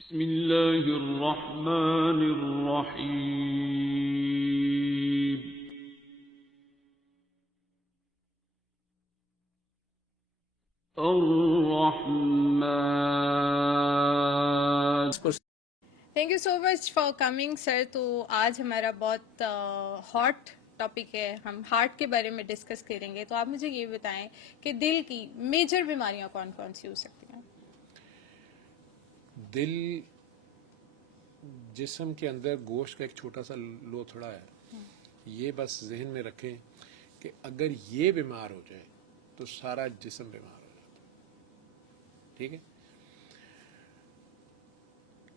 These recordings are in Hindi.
बिस्मिल्लाहिर्रहमानिर्रहीम। अर्रहमान। Thank you so much for coming sir. तो आज हमारा बहुत हॉट टॉपिक है, हम हार्ट के बारे में डिस्कस करेंगे। तो आप मुझे ये बताएं कि दिल की मेजर बीमारियां कौन कौन सी हो सकती हैं। दिल जिस्म के अंदर गोश्त का एक छोटा सा लोथड़ा है। ये बस जहन में रखें कि अगर ये बीमार हो जाए तो सारा जिस्म बीमार हो जाता है। ठीक है,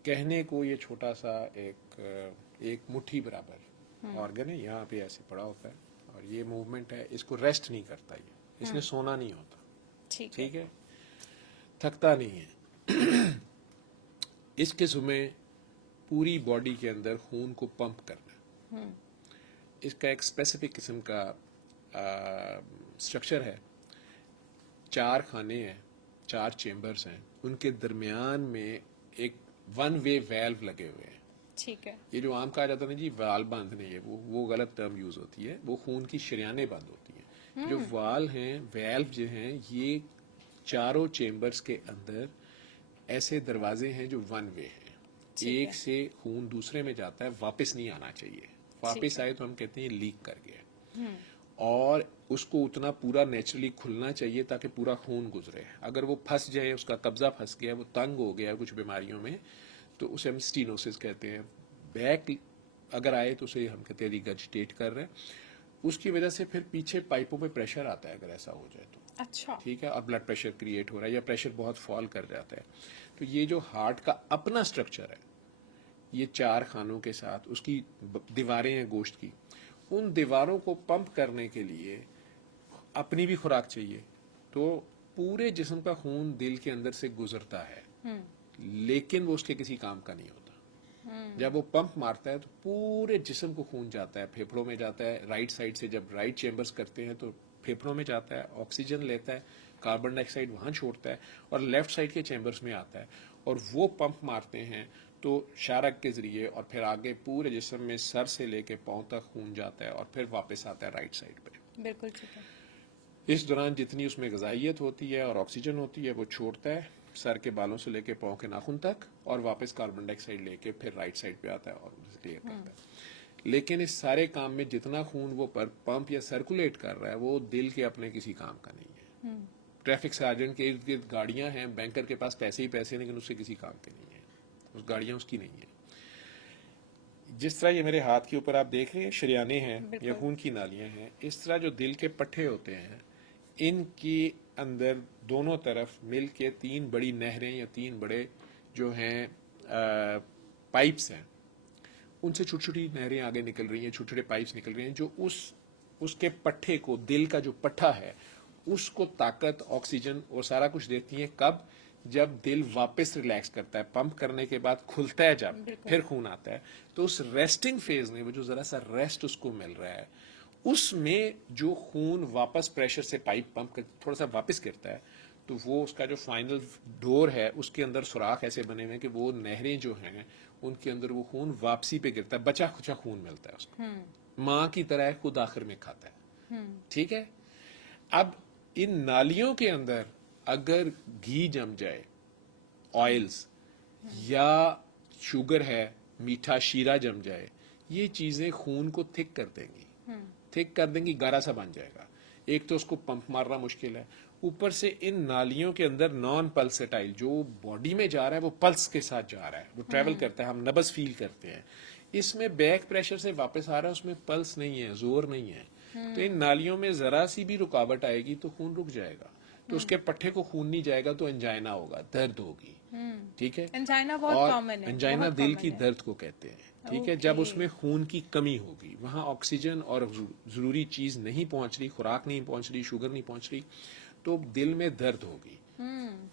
कहने को ये छोटा सा एक मुट्ठी बराबर ऑर्गन है, यहाँ पे ऐसे पड़ा होता है और ये मूवमेंट है, इसको रेस्ट नहीं करता, ये इसने सोना नहीं होता। ठीक है, थकता नहीं है। इस किस्म में पूरी बॉडी के अंदर खून को पंप करना है। इसका एक स्पेसिफिक किस्म का स्ट्रक्चर है। 4 खाने हैं, 4 चेम्बर्स हैं, उनके दरमियान में एक वन वे वेल्व लगे हुए हैं। ठीक है, ये जो आम कहा जाता है ना जी वाल बांधने, ये वो गलत टर्म यूज होती है। वो खून की शरियानें बंद होती हैं। जो वाल हैं, वेल्व जो हैं, ये चारों चेम्बर्स के अंदर ऐसे दरवाजे हैं जो वन वे हैं। एक से खून दूसरे में जाता है, वापस नहीं आना चाहिए। वापस आए तो हम कहते हैं लीक कर गया। और उसको उतना पूरा नेचुरली खुलना चाहिए ताकि पूरा खून गुजरे। अगर वो फंस जाए, उसका कब्जा फंस गया, वो तंग हो गया कुछ बीमारियों में, तो उसे हम स्टीनोसिस कहते हैं। बैक अगर आए तो उसे हम कहते हैं रिगर्जिटेट कर रहे हैं। उसकी वजह से फिर पीछे पाइपों पे प्रेशर आता है, अगर ऐसा हो जाए तो। अच्छा, ठीक है, और ब्लड प्रेशर क्रिएट हो रहा है या प्रेशर बहुत फॉल कर जाता है। तो ये जो हार्ट का अपना स्ट्रक्चर है, ये 4 खानों के साथ उसकी दीवारें हैं गोश्त की, उन दीवारों को पंप करने के लिए अपनी भी खुराक चाहिए। तो पूरे जिस्म का खून दिल के अंदर से गुजरता है, लेकिन वो उसके किसी काम का नहीं होता। जब वो पंप मारता है तो पूरे जिस्म को खून जाता है, फेफड़ों में जाता है। राइट साइड से जब राइट चेम्बर्स करते हैं तो फेफड़ों में जाता है, ऑक्सीजन लेता है, कार्बन डाइऑक्साइड वहां छोड़ता है और लेफ्ट साइड के चेम्बर्स में आता है। और वो पंप मारते हैं तो शारक के जरिए, और फिर आगे पूरे जिस्म में सर से लेके पांव तक खून जाता है और फिर वापस आता है राइट साइड पे। बिल्कुल ठीक है। इस दौरान जितनी उसमें गजाइयत होती है और ऑक्सीजन होती है वो छोड़ता है सर के बालों से लेके पांव के नाखून तक, और वापस कार्बन डाइऑक्साइड लेके फिर राइट साइड पे आता है और क्लियर करता है। लेकिन इस सारे काम में जितना खून वो पर पंप या सर्कुलेट कर रहा है, वो दिल के अपने किसी काम का नहीं है। ट्रैफिक सार्जेंट के इर्द गिर्द गाड़ियां हैं, बैंकर के पास पैसे ही पैसे, लेकिन उससे किसी काम के नहीं है। उस गाड़ियां उसकी नहीं है। जिस तरह ये मेरे हाथ के ऊपर आप देख रहे हैं शरियाने हैं या खून की नालियां हैं, इस तरह जो दिल के पट्टे होते हैं, इनकी अंदर दोनों तरफ मिल के 3 बड़ी नहरें या 3 बड़े जो हैं पाइप्स हैं, उनसे छोटी छोटी नहरें आगे निकल रही हैं, छोटे छोटे पाइप्स निकल रही हैं, जो उसके पट्टे को, दिल का जो पट्टा है, उसको ताकत, ऑक्सीजन और सारा कुछ देती हैं। कब? जब दिल वापस रिलैक्स करता है, पंप करने के बाद खुलता है, जब फिर खून आता है, तो उस रेस्टिंग फेज में वो जो जरा सा रेस्ट उसको मिल रहा है, उसमें जो खून वापस प्रेशर से पाइप पंप कर थोड़ा सा वापस गिरता है, तो वो उसका जो फाइनल डोर है, उसके अंदर सुराख ऐसे बने हुए हैं कि वो नहरें जो हैं उनके अंदर वो खून वापसी पे गिरता है, बचा खुचा खून मिलता है उसको। माँ की तरह खुद आखिर में खाता है। ठीक है, अब इन नालियों के अंदर अगर घी जम जाए, ऑयल्स या शुगर है, मीठा शीरा जम जाए, ये चीजें खून को थिक कर देंगी, गाढ़ा सा बन जाएगा। एक तो उसको पंप मारना मुश्किल है, ऊपर से इन नालियों के अंदर नॉन पल्सेटाइल जो बॉडी में जा रहा है वो पल्स के साथ जा रहा है, वो ट्रेवल करता है, हम नब्ज फील करते हैं। इसमें बैक प्रेशर से वापस आ रहा है, उसमें पल्स नहीं है, जोर नहीं है। तो इन नालियों में जरा सी भी रुकावट आएगी तो खून रुक जाएगा, तो उसके पट्टे को खून नहीं जाएगा तो एंजाइना होगा, दर्द होगी। ठीक है, एंजाइना बहुत और कॉमन है, एंजाइना दिल की दर्द को कहते हैं। ठीक है, जब उसमें खून की कमी होगी, वहां ऑक्सीजन और जरूरी चीज नहीं पहुंच रही, खुराक नहीं पहुंच रही, शुगर नहीं पहुंच रही, तो दिल में दर्द होगी।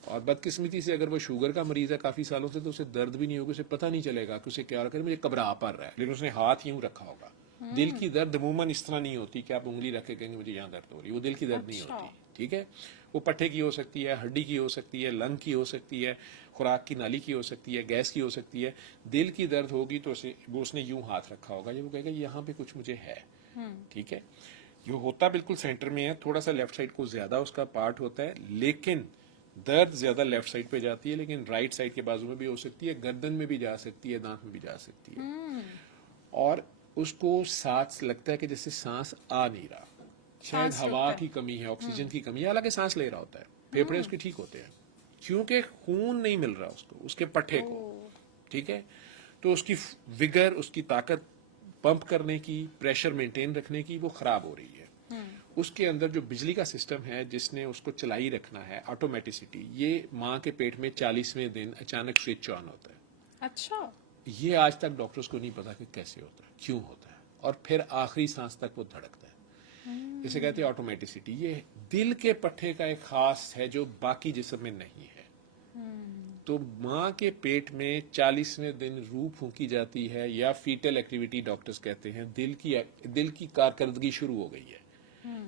और बदकिस्मती से अगर वो शुगर का मरीज है काफी सालों से, तो उसे दर्द भी नहीं होगा, उसे पता नहीं चलेगा कि उसे क्या करे, मुझे घबरा पड़ रहा है, लेकिन उसने हाथ यूं रखा होगा। दिल की दर्द अमूमन इस तरह नहीं होती कि आप उंगली रख के कहेंगे मुझे यहाँ दर्द हो रही, वो दिल की दर्द नहीं होती। ठीक है, वो पट्टे की हो सकती है, हड्डी की हो सकती है, लंग की हो सकती है, खुराक की नाली की हो सकती है, गैस की हो सकती है। दिल की दर्द होगी तो उसने यूं हाथ रखा होगा, ये वो कहेगा यहाँ पे कुछ मुझे है, ठीक है। जो होता बिल्कुल सेंटर में है, थोड़ा सा लेफ्ट साइड को ज्यादा उसका पार्ट होता है, लेकिन दर्द ज्यादा लेफ्ट साइड पे जाती है, लेकिन राइट साइड के बाजू में भी हो सकती है, गर्दन में भी जा सकती है, दांत में भी जा सकती है। और उसको सांस लगता है कि जैसे सांस आ नहीं रहा, शायद सांस हवा रुकता की कमी है, ऑक्सीजन की कमी है, हालांकि सांस ले रहा होता है, फेफड़े उसके ठीक होते हैं, क्योंकि खून नहीं मिल रहा उसको, उसके पट्टे को, ठीक है। तो उसकी विगर, उसकी ताकत पंप करने की, प्रेशर मेंटेन रखने की, वो खराब हो रही है। उसके अंदर जो बिजली का सिस्टम है जिसने उसको चलाई रखना है, ऑटोमेटिसिटी, ये माँ के पेट में 40वें दिन अचानक स्विच ऑन होता है। अच्छा। ये आज तक डॉक्टर्स को नहीं पता कि कैसे होता है, क्यों होता है, और फिर आखिरी सांस तक वो धड़कता है। इसे कहते हैं ऑटोमेटिसिटी। ये दिल के पट्टे का एक खास है जो बाकी जिस्म में नहीं है। तो माँ के पेट में 40वें दिन रूह फूंकी जाती है, या फीटल एक्टिविटी डॉक्टर्स कहते हैं, दिल की कारकर्दगी शुरू हो गई है।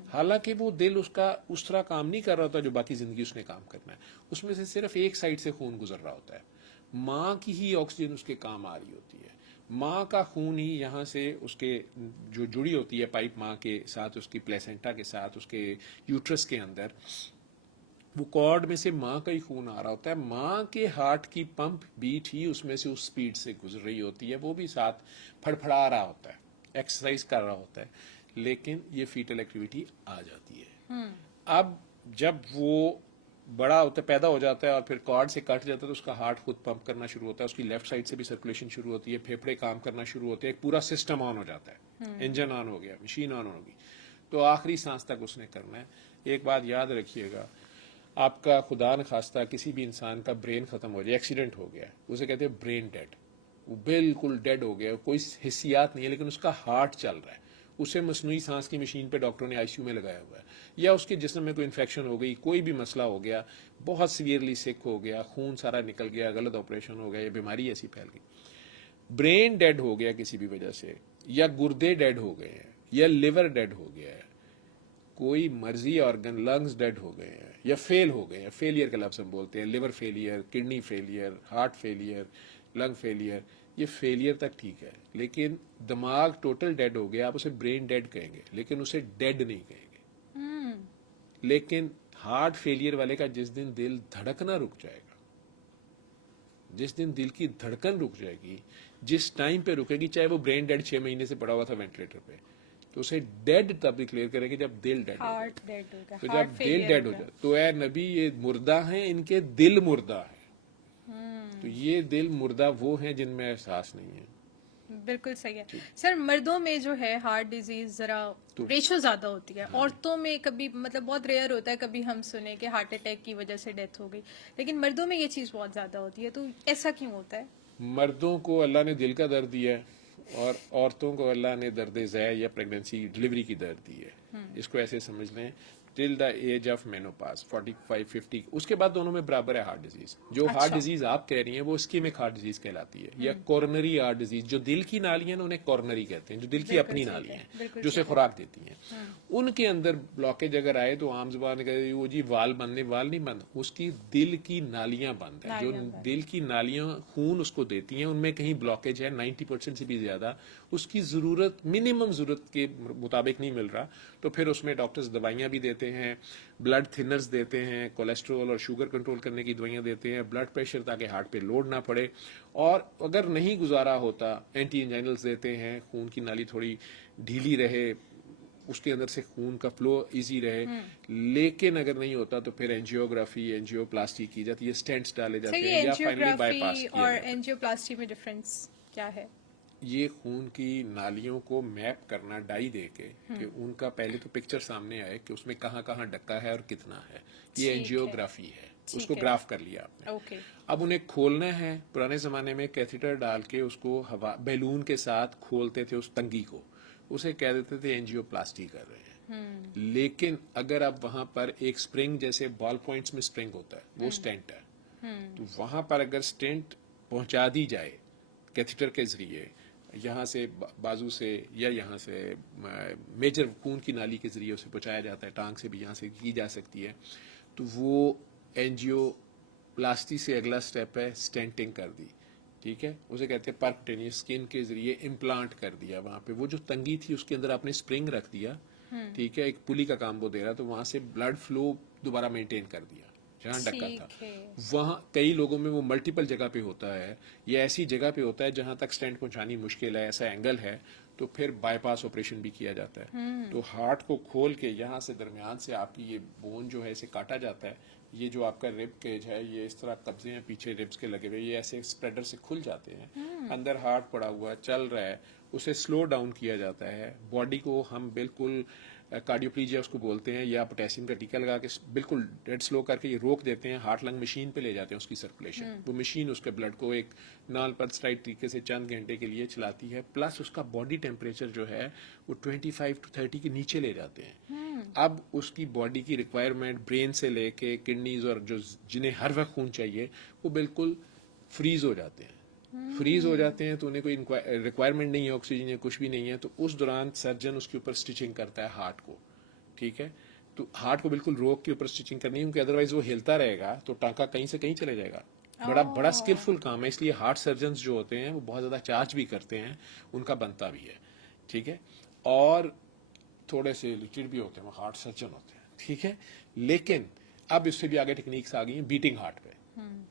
हालांकि वो दिल उसका उस तरह काम नहीं कर रहा होता जो बाकी जिंदगी उसने काम करना है, उसमें से सिर्फ एक साइड से खून गुजर रहा होता है, माँ की ही ऑक्सीजन उसके काम आ रही होती है, माँ का खून ही यहाँ से उसके जो जुड़ी होती है पाइप माँ के साथ, उसकी प्लेसेंटा के साथ, उसके यूट्रस के अंदर, वो कॉर्ड में से माँ का ही खून आ रहा होता है। माँ के हार्ट की पंप बीट ही उसमें से उस स्पीड से गुजर रही होती है, वो भी साथ फड़फड़ा रहा होता है, एक्सरसाइज कर रहा होता है, लेकिन ये फीटल एक्टिविटी आ जाती है। अब जब वो बड़ा होता है, पैदा हो जाता है, और फिर कॉर्ड से कट जाता है, तो उसका हार्ट खुद पंप करना शुरू होता है, उसकी लेफ्ट साइड से भी सर्कुलेशन शुरू होती है, फेफड़े काम करना शुरू होते हैं, एक पूरा सिस्टम ऑन हो जाता है, इंजन ऑन हो गया, मशीन ऑन होगी, तो आखिरी सांस तक उसने करना है। एक बात याद रखिएगा, आपका खुदा न खास्ता किसी भी इंसान का ब्रेन खत्म हो जाए, एक्सीडेंट हो गया, उसे कहते हैं ब्रेन डेड, वो बिल्कुल डेड हो गया, कोई हिस्सियात नहीं है, लेकिन उसका हार्ट चल रहा है, उसे मसनूई सांस की मशीन पे डॉक्टरों ने आईसीयू में लगाया हुआ है, या उसके जिस्म में कोई इन्फेक्शन हो गई, कोई भी मसला हो गया, बहुत सीवियरली सिक हो गया, खून सारा निकल गया, गलत ऑपरेशन हो गया, या बीमारी ऐसी फैल गई, ब्रेन डेड हो गया किसी भी वजह से, या गुर्दे डेड हो गए हैं, या लिवर डेड हो गया है, कोई मर्जी ऑर्गन, लंग्स डेड हो गए हैं या फेल हो गए हैं, फेलियर का लफ्ज हम बोलते हैं, liver failure, kidney failure, heart failure, lung failure, ये फेलियर तक ठीक है, लेकिन दिमाग टोटल डेड हो गया, आप उसे ब्रेन डेड कहेंगे, लेकिन उसे डेड नहीं कहेंगे। लेकिन हार्ट फेलियर वाले का जिस दिन दिल धड़कना रुक जाएगा, जिस दिन दिल की धड़कन रुक जाएगी, जिस टाइम पे रुकेगी, चाहे वो ब्रेन डेड 6 महीने से पड़ा हुआ था वेंटिलेटर पे, तो उसे डेड तब डिक्लेयर करेंगे जब दिल डेड हो जाए। हार्ट डेड हो गया, तो हार्ट जब दिल फेलियर डेड हो जाए, तो ए नबी ये मुर्दा हैं, इनके दिल मुर्दा है। तो ये दिल मुर्दा वो हैं जिनमें एहसास नहीं है। बिल्कुल सही है सर। मर्दों में जो है हार्ट डिजीज जरा रेशो ज्यादा होती है, औरतों में कभी मतलब बहुत रेयर होता है, कभी हम सुने कि हार्ट अटैक की वजह से डेथ हो गई, लेकिन मर्दों में ये चीज बहुत ज्यादा होती है, तो ऐसा क्यों होता है? मर्दों को अल्लाह ने दिल का दर्द दिया है, और औरतों को अल्लाह ने दर्द ज़ै या प्रेगनेंसी डिलीवरी की दर्द दी है। इसको ऐसे समझ लें, टिल द एज ऑफ मेनोपास 45-50, उसके बाद दोनों में बराबर है हार्ट डिजीज। जो हार्ट डिजीज आप कह रही हैं वो स्कीमिक हार्ट डिजीज कहलाती है, या कोरोनरी हार्ट डिजीज। जो दिल की नालियां हैं उन्हें कोरोनरी कहते हैं, जो दिल की अपनी नालियां हैं जो उसे खुराक देती हैं, उनके अंदर ब्लॉकेज अगर आए तो आम जुबान कहते वो जी वाल बनने, वाल नहीं बंद, उसकी दिल की नालियां बंद है। जो दिल की नालियां खून उसको देती हैं, उनमें कहीं ब्लॉकेज है, 90% से भी ज्यादा, उसकी जरूरत मिनिमम जरूरत के मुताबिक नहीं मिल रहा, तो फिर उसमें डॉक्टर्स दवाइयां भी देते हैं, ब्लड थिनर्स देते हैं, कोलेस्ट्रॉल और शुगर कंट्रोल करने की दवाइयां देते हैं, ब्लड प्रेशर ताकि हार्ट पे लोड ना पड़े, और अगर नहीं गुजारा होता एंटी एंजाइनल्स देते हैं, खून की नाली थोड़ी ढीली रहे, उसके अंदर से खून का फ्लो इजी रहे। लेकिन अगर नहीं होता तो फिर एंजियोग्राफी, एंजियोप्लास्टी की जाती है, स्टेंट्स डाले जाते हैं, या फाइनली बाईपास किया और जाता है। एंजियोप्लास्टी में डिफरेंस क्या है? ये खून की नालियों को मैप करना डाई दे के, कि उनका पहले तो पिक्चर सामने आए कि उसमें कहाँ कहाँ डक्का है और कितना है, ये एंजियोग्राफी है, उसको ग्राफ कर लिया आपने। ओके। अब उन्हें खोलना है, पुराने जमाने में कैथेटर डाल के उसको हवा बैलून के साथ खोलते थे उस तंगी को, उसे कह देते थे एंजियोप्लास्टी कर रहे हैं। लेकिन अगर आप वहां पर एक स्प्रिंग, जैसे बॉल पॉइंट्स में स्प्रिंग होता है, वो स्टेंट है, तो वहां पर अगर स्टेंट पहुंचा दी जाए कैथेटर के जरिए, यहाँ से बाजू से या यहाँ से मेजर खून की नाली के जरिए उसे पहुंचाया जाता है, टांग से भी यहाँ से की जा सकती है, तो वो एंजियोप्लास्टी से अगला स्टेप है स्टेंटिंग कर दी, ठीक है, उसे कहते हैं परक्यूटेनियस, स्किन के जरिए इम्प्लांट कर दिया वहां पे, वो जो तंगी थी उसके अंदर आपने स्प्रिंग रख दिया, ठीक है, एक पुली का काम वो दे रहा, तो वहां से ब्लड फ्लो दोबारा मेंटेन कर दिया जहाँ डका था। ठीक है। वहाँ कई लोगों में वो मल्टीपल जगह पे होता है, ये ऐसी जगह पे होता है जहां तक स्टेंट पहुंचानी मुश्किल है, ऐसा एंगल है, तो फिर बाईपास ऑपरेशन भी किया जाता है। तो हार्ट को खोल के यहाँ से दरमियान से आपकी ये बोन जो है इसे काटा जाता है, ये जो आपका रिब केज है ये इस तरह कब्जे हैं पीछे रिब्स के लगे हुए, ये ऐसे स्प्रेडर से खुल जाते हैं, अंदर हार्ट पड़ा हुआ चल रहा है, उसे स्लो डाउन किया जाता है, बॉडी को हम बिल्कुल कार्डियोप्लीजिया उसको बोलते हैं, या पोटेशियम का टीका लगा के बिल्कुल डेड स्लो करके ये रोक देते हैं, हार्ट लंग मशीन पे ले जाते हैं उसकी सर्कुलेशन, वो मशीन उसके ब्लड को एक नॉन पल्सराइड तरीके से चंद घंटे के लिए चलाती है, प्लस उसका बॉडी टेम्परेचर जो है वो 25 to 30 के नीचे ले जाते हैं। अब उसकी बॉडी की रिक्वायरमेंट ब्रेन से लेके किडनीज और जो जिन्हें हर वक्त खून चाहिए वो बिल्कुल फ्रीज हो जाते हैं। फ्रीज हो जाते हैं तो उन्हें कोई रिक्वायरमेंट नहीं है ऑक्सीजन या कुछ भी नहीं है, तो उस दौरान सर्जन उसके ऊपर स्टिचिंग करता है हार्ट को, ठीक है, तो हार्ट को बिल्कुल रोक के ऊपर स्टिचिंग करनी है, क्योंकि अदरवाइज वो हिलता रहेगा तो टांका कहीं से कहीं चले जाएगा। बड़ा बड़ा स्किलफुल काम है, इसलिए हार्ट सर्जन्स जो होते हैं वो बहुत ज्यादा चार्ज भी करते हैं, उनका बनता भी है, ठीक है, और थोड़े से लिटिड भी होते हैं, वो हार्ट सर्जन होते हैं, ठीक है। लेकिन अब इससे भी आगे टेक्निक्स आ गई हैं बीटिंग हार्ट पे,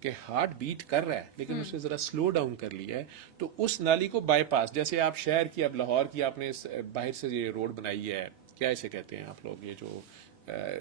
कि हार्ट बीट कर रहा है लेकिन उसे जरा स्लो डाउन कर लिया है, तो उस नाली को बाईपास, जैसे आप शहर की, अब लाहौर की आपने बाहर से ये रोड बनाई है, क्या इसे कहते हैं आप लोग, ये जो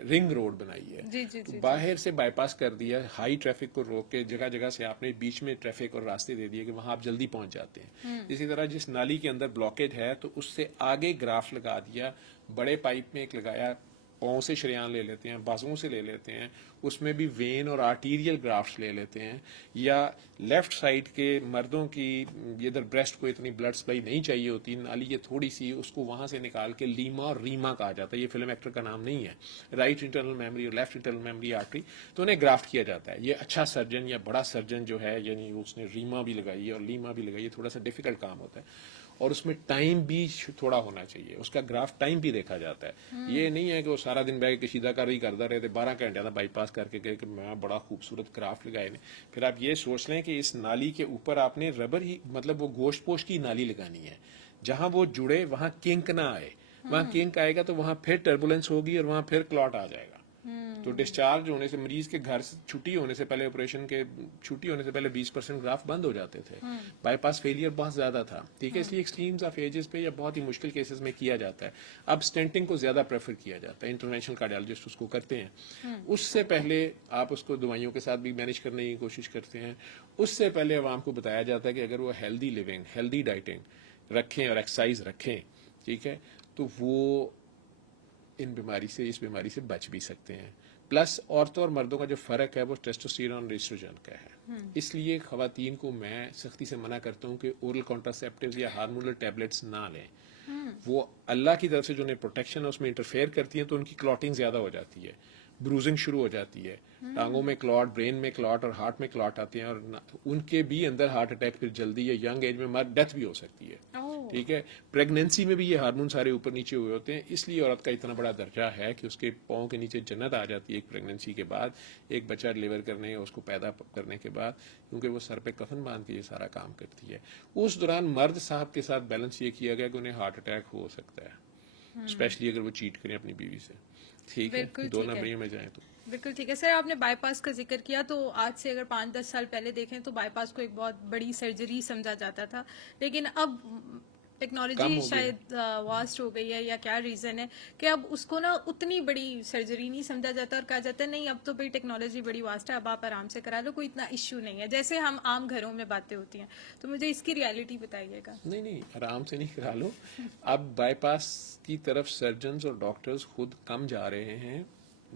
रिंग रोड बनाई है, जी जी तो जी बाहर से बाईपास कर दिया, हाई ट्रैफिक को रोक के जगह जगह से आपने बीच में ट्रैफिक और रास्ते दे दिए कि वहां आप जल्दी पहुंच जाते हैं। इसी तरह जिस नाली के अंदर ब्लॉकेज है तो उससे आगे ग्राफ लगा दिया, बड़े पाइप में एक लगाया, पाँव से शरेयान ले लेते हैं, बाजुओं से ले लेते हैं, उसमें भी वेन और आर्टीरियल ग्राफ्ट्स ले लेते हैं, या लेफ्ट साइड के मर्दों की इधर ब्रेस्ट को इतनी ब्लड सप्लाई नहीं चाहिए होती, नाली ये थोड़ी सी, उसको वहां से निकाल के लीमा और रीमा कहा जाता है, ये फिल्म एक्टर का नाम नहीं है, राइट इंटरनल मेमोरी और लेफ्ट इंटरनल मेमोरी आर्टरी, तो उन्हें ग्राफ्ट किया जाता है। ये अच्छा सर्जन या बड़ा सर्जन जो है, यानी उसने रीमा भी लगाई है और लीमा भी लगाई है, थोड़ा सा डिफिकल्ट काम होता है, और उसमें टाइम भी थोड़ा होना चाहिए, उसका ग्राफ टाइम भी देखा जाता है। ये नहीं है कि वो सारा दिन बैठ के सीधा कर ही करता रहे थे, 12 घंटे का बाईपास करके गए कि मैं बड़ा खूबसूरत ग्राफ लगाए ने। फिर आप ये सोच लें कि इस नाली के ऊपर आपने रबर ही, मतलब वो गोश्त पोश की नाली लगानी है, जहां वो जुड़े वहां किंक ना आए, वहां किंक आएगा तो वहां फिर टर्बुलेंस होगी और वहां फिर क्लॉट आ जाएगा। तो डिस्चार्ज होने से, मरीज के घर से छुट्टी होने से पहले, ऑपरेशन के छुट्टी होने से पहले 20% ग्राफ बंद हो जाते थे, बाईपास फेलियर बहुत ज्यादा था, ठीक है, इसलिए एक्सट्रीम्स ऑफ एजेस पे या बहुत ही मुश्किल केसेस में किया जाता है। अब स्टेंटिंग को ज्यादा प्रेफर किया जाता है, इंटरनेशनल कार्डियोलॉजिस्ट उसको करते हैं, उससे पहले आप उसको दवाइयों के साथ भी मैनेज करने की कोशिश करते हैं, उससे पहले आवाम को बताया जाता है कि अगर वो हेल्दी लिविंग, हेल्दी डाइटिंग रखें और एक्सरसाइज रखें, ठीक है, तो वो इन बीमारी से, इस बीमारी से बच भी सकते हैं। प्लस औरतों और मर्दों का जो फर्क है वो टेस्टोस्टेरोन और एस्ट्रोजन का है, इसलिए खवातीन को मैं सख्ती से मना करता हूँ कि ओरल कॉन्ट्रासेप्टिव्स या हार्मोनल टैबलेट्स ना लें। वो अल्लाह की तरफ से जो उन्हें प्रोटेक्शन है उसमें इंटरफेयर करती है, तो उनकी क्लॉटिंग ज्यादा हो जाती है, ब्रूजिंग शुरू हो जाती है, टांगों में क्लॉट, ब्रेन में क्लॉट और हार्ट में क्लॉट आते हैं, और उनके भी अंदर हार्ट अटैक फिर जल्दी या यंग एज में डेथ भी हो सकती है, ठीक है। प्रेगनेंसी में भी ये हार्मोन सारे ऊपर नीचे हुए होते हैं, इसलिए औरत का इतना बड़ा दर्जा है कि उसके पाँव के नीचे जन्नत आ जाती है एक प्रेगनेंसी के बाद, एक बच्चा डिलीवर करने या उसको पैदा करने के बाद, क्योंकि वो सर पे कफन बांध के ये सारा काम करती है। उस दौरान मर्द साहब के साथ बैलेंस ये किया गया कि उन्हें हार्ट अटैक हो सकता है, स्पेशली अगर वो चीट करें अपनी बीवी से, ठीक है, दो नंबरियों में जाए तो। बिल्कुल ठीक है सर। आपने बाईपास का जिक्र किया, तो आज से अगर 5-10 साल पहले देखें तो बाईपास को एक बहुत बड़ी सर्जरी समझा जाता था, लेकिन अब टेक्नोलॉजी शायद वास्ट हो गई है, या क्या रीजन है कि अब उसको ना उतनी बड़ी सर्जरी नहीं समझा जाता, और कहा जाता है नहीं अब तो भाई टेक्नोलॉजी बड़ी वास्ट है, अब आप आराम से करा लो, कोई इतना इश्यू नहीं है, जैसे हम आम घरों में बातें होती हैं। तो मुझे इसकी रियलिटी बताइएगा। नहीं नहीं, आराम से नहीं करा लो। अब बाईपास की तरफ सर्जन्स और डॉक्टर्स खुद कम जा रहे हैं,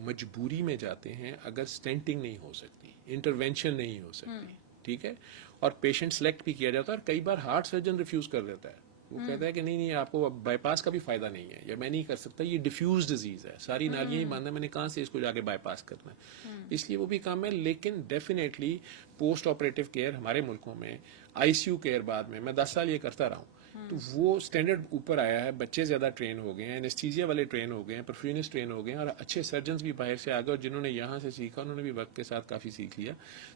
मजबूरी में जाते हैं अगर स्टेंटिंग नहीं हो सकती, इंटरवेंशन नहीं हो सकती, ठीक है, और पेशेंट सेलेक्ट भी किया जाता है, और कई बार हार्ट सर्जन रिफ्यूज कर देता है, वो कहता है कि नहीं नहीं आपको बाईपास का भी फायदा नहीं है, या मैं नहीं कर सकता, ये डिफ्यूज डिजीज है, सारी नालियां ही बंद है, मैंने कहाँ से इसको जाके बाईपास करना है। इसलिए वो भी कम है। लेकिन डेफिनेटली पोस्ट ऑपरेटिव केयर हमारे मुल्कों में, आईसीयू केयर बाद में, मैं 10 साल ये करता रहा हूँ, तो वो स्टैंडर्ड ऊपर आया है, बच्चे ज्यादा ट्रेन हो गए हैं, एनेस्थीसिया वाले ट्रेन हो गए हैं, परफ्यूनिस्ट ट्रेन हो गए हैं, और अच्छे सर्जन्स भी बाहर से आ गए, और जिन्होंने यहाँ से सीखा उन्होंने भी वक्त के साथ काफ़ी सीख लिया,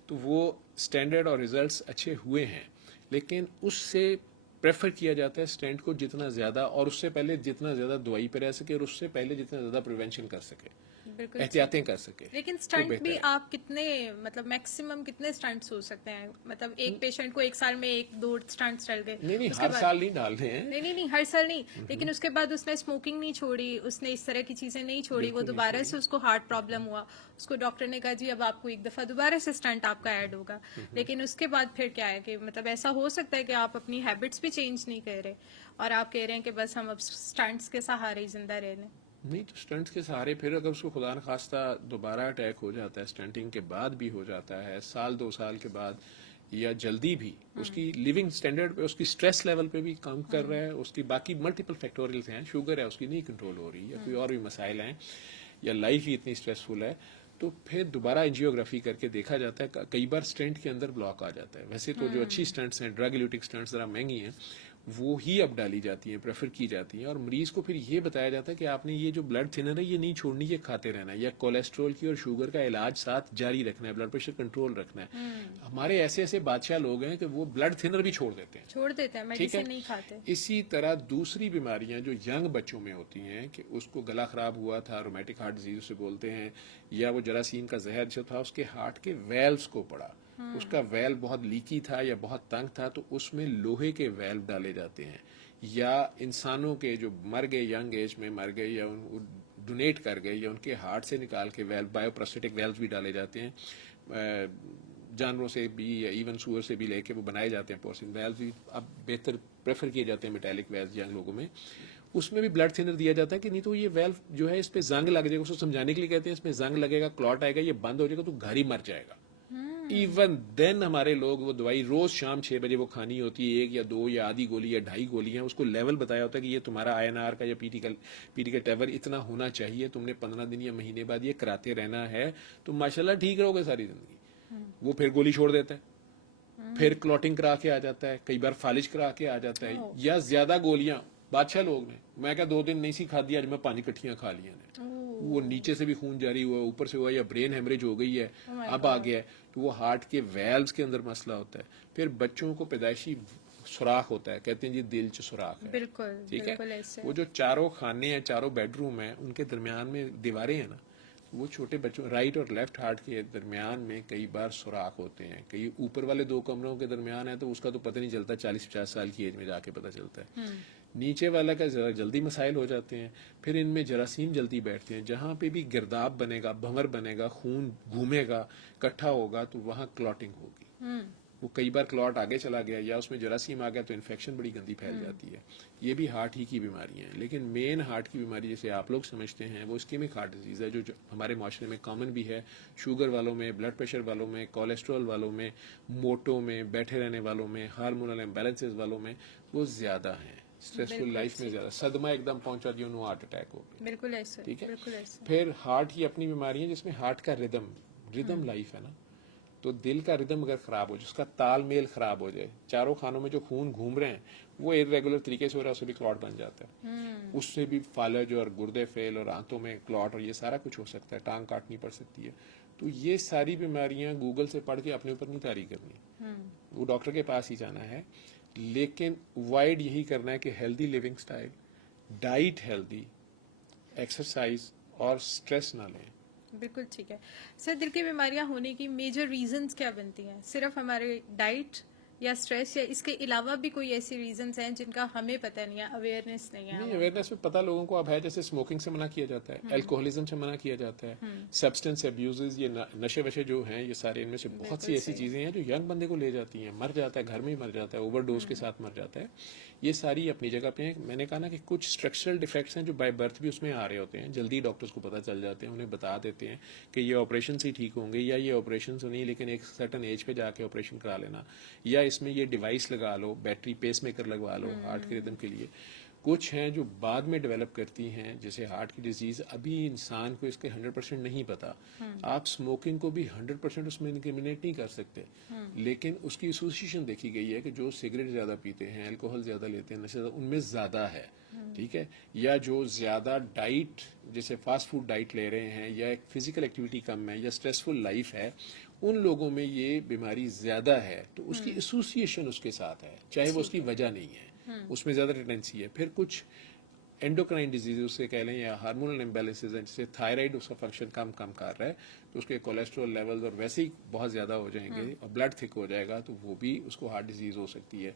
तो वो स्टैंडर्ड और रिजल्ट्स अच्छे हुए हैं। लेकिन उससे प्रेफर किया जाता है स्टेंट को जितना ज़्यादा, और उससे पहले जितना ज़्यादा दवाई पर रह सके, और उससे पहले जितना ज़्यादा प्रिवेंशन कर सके, बिल्कुल एहतियातें कर सके। लेकिन तो स्टंट बेहतर भी है। आप कितने, मतलब मैक्सिमम कितने स्टंट्स हो सकते हैं? मतलब एक पेशेंट को एक साल में 1-2 स्टंट्स डल गए, नहीं नहीं, उसके हर बाद साल नहीं डालने हैं। नहीं नहीं नहीं हर साल नहीं, लेकिन उसके बाद उसने स्मोकिंग नहीं छोड़ी, उसने इस तरह की चीजें नहीं छोड़ी, वो दोबारा से उसको हार्ट प्रॉब्लम हुआ, उसको डॉक्टर ने कहा जी अब आपको एक दफा दोबारा से स्टंट आपका ऐड होगा, लेकिन उसके बाद फिर क्या है कि मतलब ऐसा हो सकता है कि आप अपनी हैबिट्स भी चेंज नहीं कर रहे और आप कह रहे हैं कि बस हम अब स्टंट्स के सहारे ही जिंदा रह लें। नहीं तो स्टंट्स के सहारे फिर अगर उसको खुदा न खास्ता दोबारा अटैक हो जाता है, स्टंटिंग के बाद भी हो जाता है, साल 2 साल के बाद या जल्दी भी, उसकी लिविंग स्टैंडर्ड पे, उसकी स्ट्रेस लेवल पे भी कम कर रहा है, उसकी बाकी मल्टीपल फैक्टोरियल्स हैं, शुगर है उसकी नहीं कंट्रोल हो रही, या कोई और भी मसाइल हैं, या लाइफ ही इतनी स्ट्रेसफुल है, तो फिर दोबारा एंजियोग्राफी करके देखा जाता है। कई बार स्टेंट के अंदर ब्लॉक आ जाता है। वैसे तो जो अच्छी स्टेंट्स हैं, ड्रग इल्यूटिक स्टेंट्स जरा महंगी हैं, वो ही अब डाली जाती हैं, प्रेफर की जाती हैं, और मरीज को फिर ये बताया जाता है कि आपने ये जो ब्लड थिनर है ये नहीं छोड़नी, ये खाते रहना है, या कोलेस्ट्रॉल की और शुगर का इलाज साथ जारी रखना है, ब्लड प्रेशर कंट्रोल रखना है। हमारे ऐसे ऐसे बादशाह लोग हैं कि वो ब्लड थिनर भी छोड़ देते हैं, छोड़ देते हैं, ठीक है। मेडिसिन नहीं खाते। इसी तरह दूसरी बीमारियां जो यंग बच्चों में होती हैं, कि उसको गला खराब हुआ था, रोमेटिक हार्ट डिजीज उसे बोलते हैं, या वो जरासीम का जहर जो था उसके हार्ट के वेल्व्स को पड़ा, उसका वेल्व बहुत लीकी था या बहुत तंग था, तो उसमें लोहे के वेल्व डाले जाते हैं, या इंसानों के जो मर गए, यंग एज में मर गए, या डोनेट कर गए, या उनके हार्ट से निकाल के वेल्व, बायोप्रोस्थेटिक वेल्व्स भी डाले जाते हैं, जानवरों से भी या इवन सुअर से भी लेके वो बनाए जाते हैं पोर्सिन वेल्व्स भी अब बेहतर प्रेफर किए जाते हैं, मेटालिक वेल्व्स यंग लोगों में, उसमें भी ब्लड थिनर दिया जाता है कि नहीं तो ये वेल्व जो है इस पे जंग लग जाएगा, उसको समझाने के लिए कहते हैं इसमें जंग लगेगा, क्लॉट आएगा, ये बंद हो जाएगा तो घर ही मर जाएगा। इवन देन हमारे लोग वो दवाई रोज शाम 6 बजे वो खानी होती है, 1 या 2 या आधी गोली या 2.5 गोलियां, उसको लेवल बताया होता है कि ये तुम्हारा INR का या पीटी का टेवर इतना होना चाहिए, तुमने 15 दिन या महीने बाद ये कराते रहना है, तो माशाल्लाह ठीक रहोगे सारी जिंदगी। वो फिर गोली छोड़ देता है, फिर क्लॉटिंग करा के आ जाता है, कई बार फालिज करा के आ जाता है, या ज्यादा गोलियां बादशाह लोग ने, मैं क्या 2 दिन नहीं सी खा दिया, आज मैं 5 इकट्ठियां खा लिया ने, वो नीचे से भी खून जारी हुआ, ऊपर से हुआ, या ब्रेन हेमरेज हो गई है, अब आ गया है, तो वो हार्ट के वेल्व्स के अंदर मसला होता है। फिर बच्चों को पैदाइशी सुराख होता है, कहते हैं जी दिल च सुराख है, बिल्कुल ठीक बिल्कुल है। ऐसे। वो जो चारों खाने हैं, चारों बेडरूम है, उनके दरमियान में दीवारें हैं ना, वो छोटे बच्चों राइट और लेफ्ट हार्ट के दरमियान में कई बार सुराख होते हैं, कई ऊपर वाले 2 कमरों के दरमियान है तो उसका तो पता नहीं चलता, 40-50 साल की एज में जाके पता चलता है, नीचे वाला का जरा जल्दी मसाइल हो जाते हैं, फिर इनमें जरासीम जल्दी बैठते हैं, जहां पे भी गिरदाब बनेगा, भंवर बनेगा, खून घूमेगा, इकट्ठा होगा, तो वहां क्लॉटिंग होगी, वो कई बार क्लॉट आगे चला गया या उसमें जरासीम आ गया तो इन्फेक्शन बड़ी गंदी फैल जाती है। ये भी हार्ट ही की बीमारी है, लेकिन मेन हार्ट की बीमारी जैसे आप लोग समझते हैं वो इस्केमिक हार्ट डिजीज है, जो हमारे माशरे में कॉमन भी है, शुगर वालों में, ब्लड प्रेशर वालों में, कोलेस्ट्रॉल वालों में, मोटो में, बैठे रहने वालों में, हार्मोनल इम्बैलेंसेस वालों में वो ज्यादा है, स्ट्रेसफुल लाइफ में ज्यादा, सदमा एकदम पहुंचा दिया उन्होंने, हार्ट अटैक हो गया, बिल्कुल ऐसे, ठीक है। बिल्कुल ऐसे। फिर हार्ट की अपनी बीमारी है जिसमें हार्ट का रिदम लाइफ है ना, तो दिल का रिदम अगर खराब हो जाए, उसका तालमेल खराब हो जाए, चारों खानों में जो खून घूम रहे हैं वो इरेगुलर तरीके से हो रहा है, उससे भी क्लॉट बन जाता है, उससे भी फालज और गुर्दे फेल और आंतों में क्लॉट और ये सारा कुछ हो सकता है, टांग काटनी पड़ सकती है। तो ये सारी बीमारियां गूगल से पढ़ के अपने ऊपर नहीं तारी करनी, वो डॉक्टर के पास ही जाना है, लेकिन वाइड यही करना है कि healthy living style, diet healthy, exercise और स्ट्रेस ना लें। बिल्कुल ठीक है सर। दिल की बीमारियां होने की मेजर रीजंस क्या बनती हैं? सिर्फ हमारे डाइट या स्ट्रेस, या इसके अलावा भी कोई ऐसी रीजंस हैं जिनका हमें पता नहीं है, अवेयरनेस नहीं है? नहीं, अवेयरनेस में पता लोगों को अब है, जैसे स्मोकिंग से मना किया जाता है, अल्कोहलिज्म से मना किया जाता है, सब्सटेंस अब्यूजेस, ये नशे वशे जो हैं, ये सारे, इनमें से बहुत सी ऐसी चीजें हैं जो यंग बंदे को ले जाती हैं, मर जाता है, घर में ही मर जाता है, ओवरडोज के साथ मर जाता है। ये सारी अपनी जगह पे हैं। मैंने कहा ना कि कुछ स्ट्रक्चरल डिफेक्ट्स हैं जो बाय बर्थ भी उसमें आ रहे होते हैं, जल्दी डॉक्टर्स को पता चल जाते हैं, उन्हें बता देते हैं कि ये ऑपरेशन से ही ठीक होंगे, या ये ऑपरेशन से नहीं लेकिन एक सर्टन एज पे जाके ऑपरेशन करा लेना, या इसमें ये डिवाइस लगा लो, बैटरी पेसमेकर लगवा लो हार्ट के रिदम के लिए। कुछ हैं जो बाद में डेवलप करती हैं, जैसे हार्ट की डिजीज, अभी इंसान को इसके 100% नहीं पता। आप स्मोकिंग को भी 100% उसमें इंक्रिमिनेट नहीं कर सकते, लेकिन उसकी एसोसिएशन देखी गई है कि जो सिगरेट ज्यादा पीते हैं, अल्कोहल ज्यादा लेते हैं, नशे उनमें ज्यादा है, ठीक है, या जो ज्यादा डाइट जैसे फास्ट फूड डाइट ले रहे हैं, या एक फिजिकल एक्टिविटी कम है, या स्ट्रेसफुल लाइफ है, उन लोगों में ये बीमारी ज्यादा है। तो उसकी एसोसिएशन उसके साथ है, चाहे वो उसकी वजह नहीं है, उसमें ज्यादा टेंडेंसी है। फिर कुछ एंडोक्राइन डिजीज उसे कह लें, या हार्मोनल इम्बैलेंसेज हैं, जैसे थायराइड उसका फंक्शन कम कर रहा है, तो उसके कोलेस्ट्रॉल लेवल्स और वैसे ही बहुत ज्यादा हो जाएंगे और ब्लड थिक हो जाएगा, तो वो भी उसको हार्ट डिजीज हो सकती है।